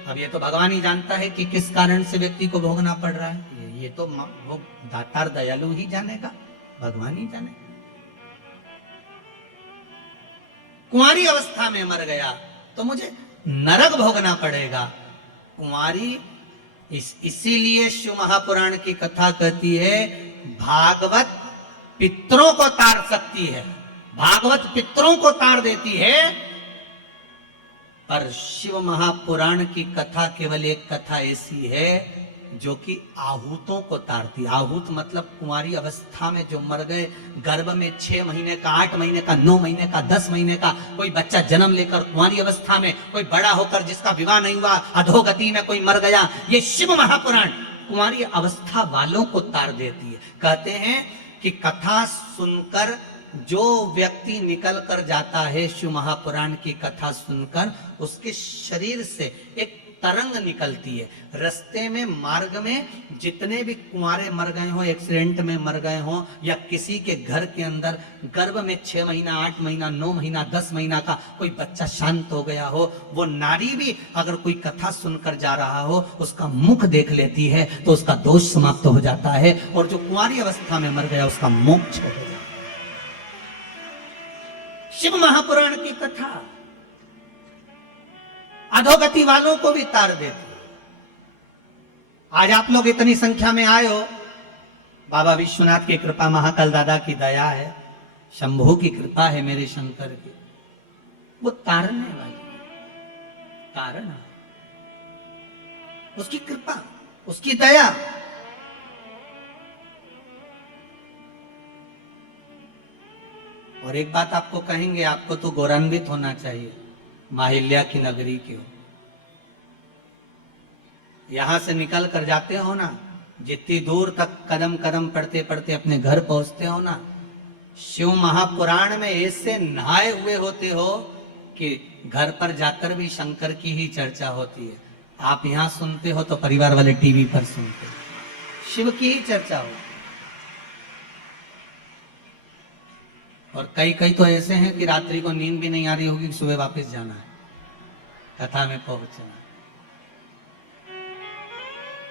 अब ये तो भगवान ही जानता है कि किस कारण से व्यक्ति को भोगना पड़ रहा है। ये तो वो दातार दयालु ही जानेगा, भगवान ही जाने। कुंवारी अवस्था में मर गया तो मुझे नरक भोगना पड़ेगा। कुंवारी इसीलिए शिव महापुराण की कथा कहती है, भागवत पितरों को तार सकती है, भागवत पितरों को तार देती है, पर शिव महापुराण की कथा केवल एक कथा ऐसी है जो कि आहूतों को तारती। आहूत मतलब कुंवारी अवस्था में जो मर गए, गर्भ में 6 महीने का, 8 महीने का, 9 महीने का, 10 महीने का कोई बच्चा जन्म लेकर कुंवारी अवस्था में, कोई बड़ा होकर जिसका विवाह नहीं हुआ, अधोगति में कोई मर गया, ये शिव महापुराण कुंवारी अवस्था वालों को तार देती है। कहते हैं कि कथा सुनकर जो व्यक्ति निकल कर जाता है शिव महापुराण की कथा सुनकर, उसके शरीर से एक तरंग निकलती है। रास्ते में, मार्ग में जितने भी कुंवारे मर गए हो, एक्सीडेंट में मर गए हो, या किसी के घर के अंदर गर्भ में 6 महीना, 8 महीना, 9 महीना, 10 महीना का कोई बच्चा शांत हो गया हो, वो नारी भी अगर कोई कथा सुनकर जा रहा हो, उसका मुख देख लेती है तो उसका दोष समाप्त हो जाता है, और जो कुंवारी अवस्था में मर गया उसका मोक्ष हो जाता है। शिव महापुराण की कथा अधोगति वालों को भी तार देती। आज आप लोग इतनी संख्या में आए हो, बाबा विश्वनाथ की कृपा, महाकाल दादा की दया है, शंभू की कृपा है, मेरे शंकर की, वो तारने वाली, तारना, उसकी कृपा, उसकी दया। और एक बात आपको कहेंगे, आपको तो गौरवान्वित होना चाहिए, माहिल्या की नगरी की हो, यहां से निकल कर जाते हो ना, जितनी दूर तक कदम कदम पढ़ते पढ़ते अपने घर पहुंचते हो ना, शिव महापुराण में ऐसे नहाए हुए होते हो कि घर पर जाकर भी शंकर की ही चर्चा होती है। आप यहां सुनते हो तो परिवार वाले टीवी पर सुनते हो, शिव की ही चर्चा हो। और कई कई तो ऐसे हैं कि रात्रि को नींद भी नहीं आ रही होगी, सुबह वापस जाना है, कथा में पहुंचना।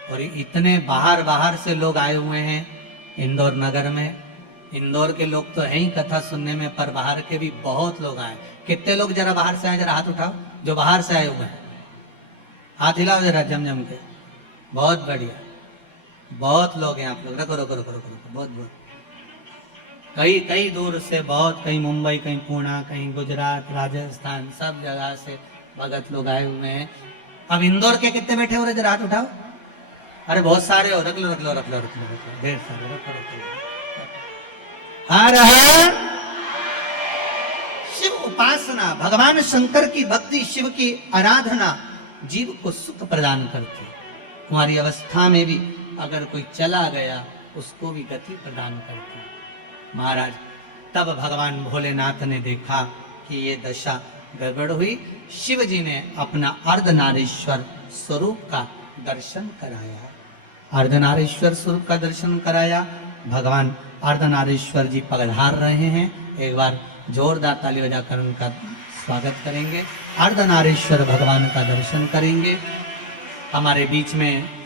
और इतने बाहर बाहर से लोग आए हुए हैं इंदौर नगर में। इंदौर के लोग तो हैं ही कथा सुनने में, पर बाहर के भी बहुत लोग आए। कितने लोग जरा बाहर से आए, जरा हाथ उठाओ जो बाहर से आए हुए हैं, हाथ हिलाओ जरा जम जम के। बहुत बढ़िया, बहुत लोग हैं आप लोग। रखो रखो रखो रखो, बहुत बहुत कई कई दूर से, बहुत, कहीं मुंबई, कहीं पुणे, कहीं गुजरात, राजस्थान, सब जगह से भगत लोग आए हुए हैं। अब इंदौर के कितने बैठे हो रहे, जरा हाथ उठाओ। अरे बहुत सारे हो, रख लो रख लो रख लो रख लो, ढेर सारे, रखो रखो। हर हर शिव उपासना, भगवान शंकर की भक्ति, शिव की आराधना जीव को सुख प्रदान करती है। तुम्हारी अवस्था में भी अगर कोई चला गया, उसको भी गति प्रदान करती है। महाराज, तब भगवान भोलेनाथ ने देखा कि ये दशा गड़बड़ हुई। शिव जी ने अपना अर्धनारीश्वर स्वरूप का दर्शन कराया, अर्धनारीश्वर स्वरूप का दर्शन कराया। भगवान अर्धनारीश्वर जी पधार रहे हैं। एक बार जोरदार ताली बजाकर उनका स्वागत करेंगे। अर्धनारीश्वर भगवान का दर्शन करेंगे। हमारे बीच में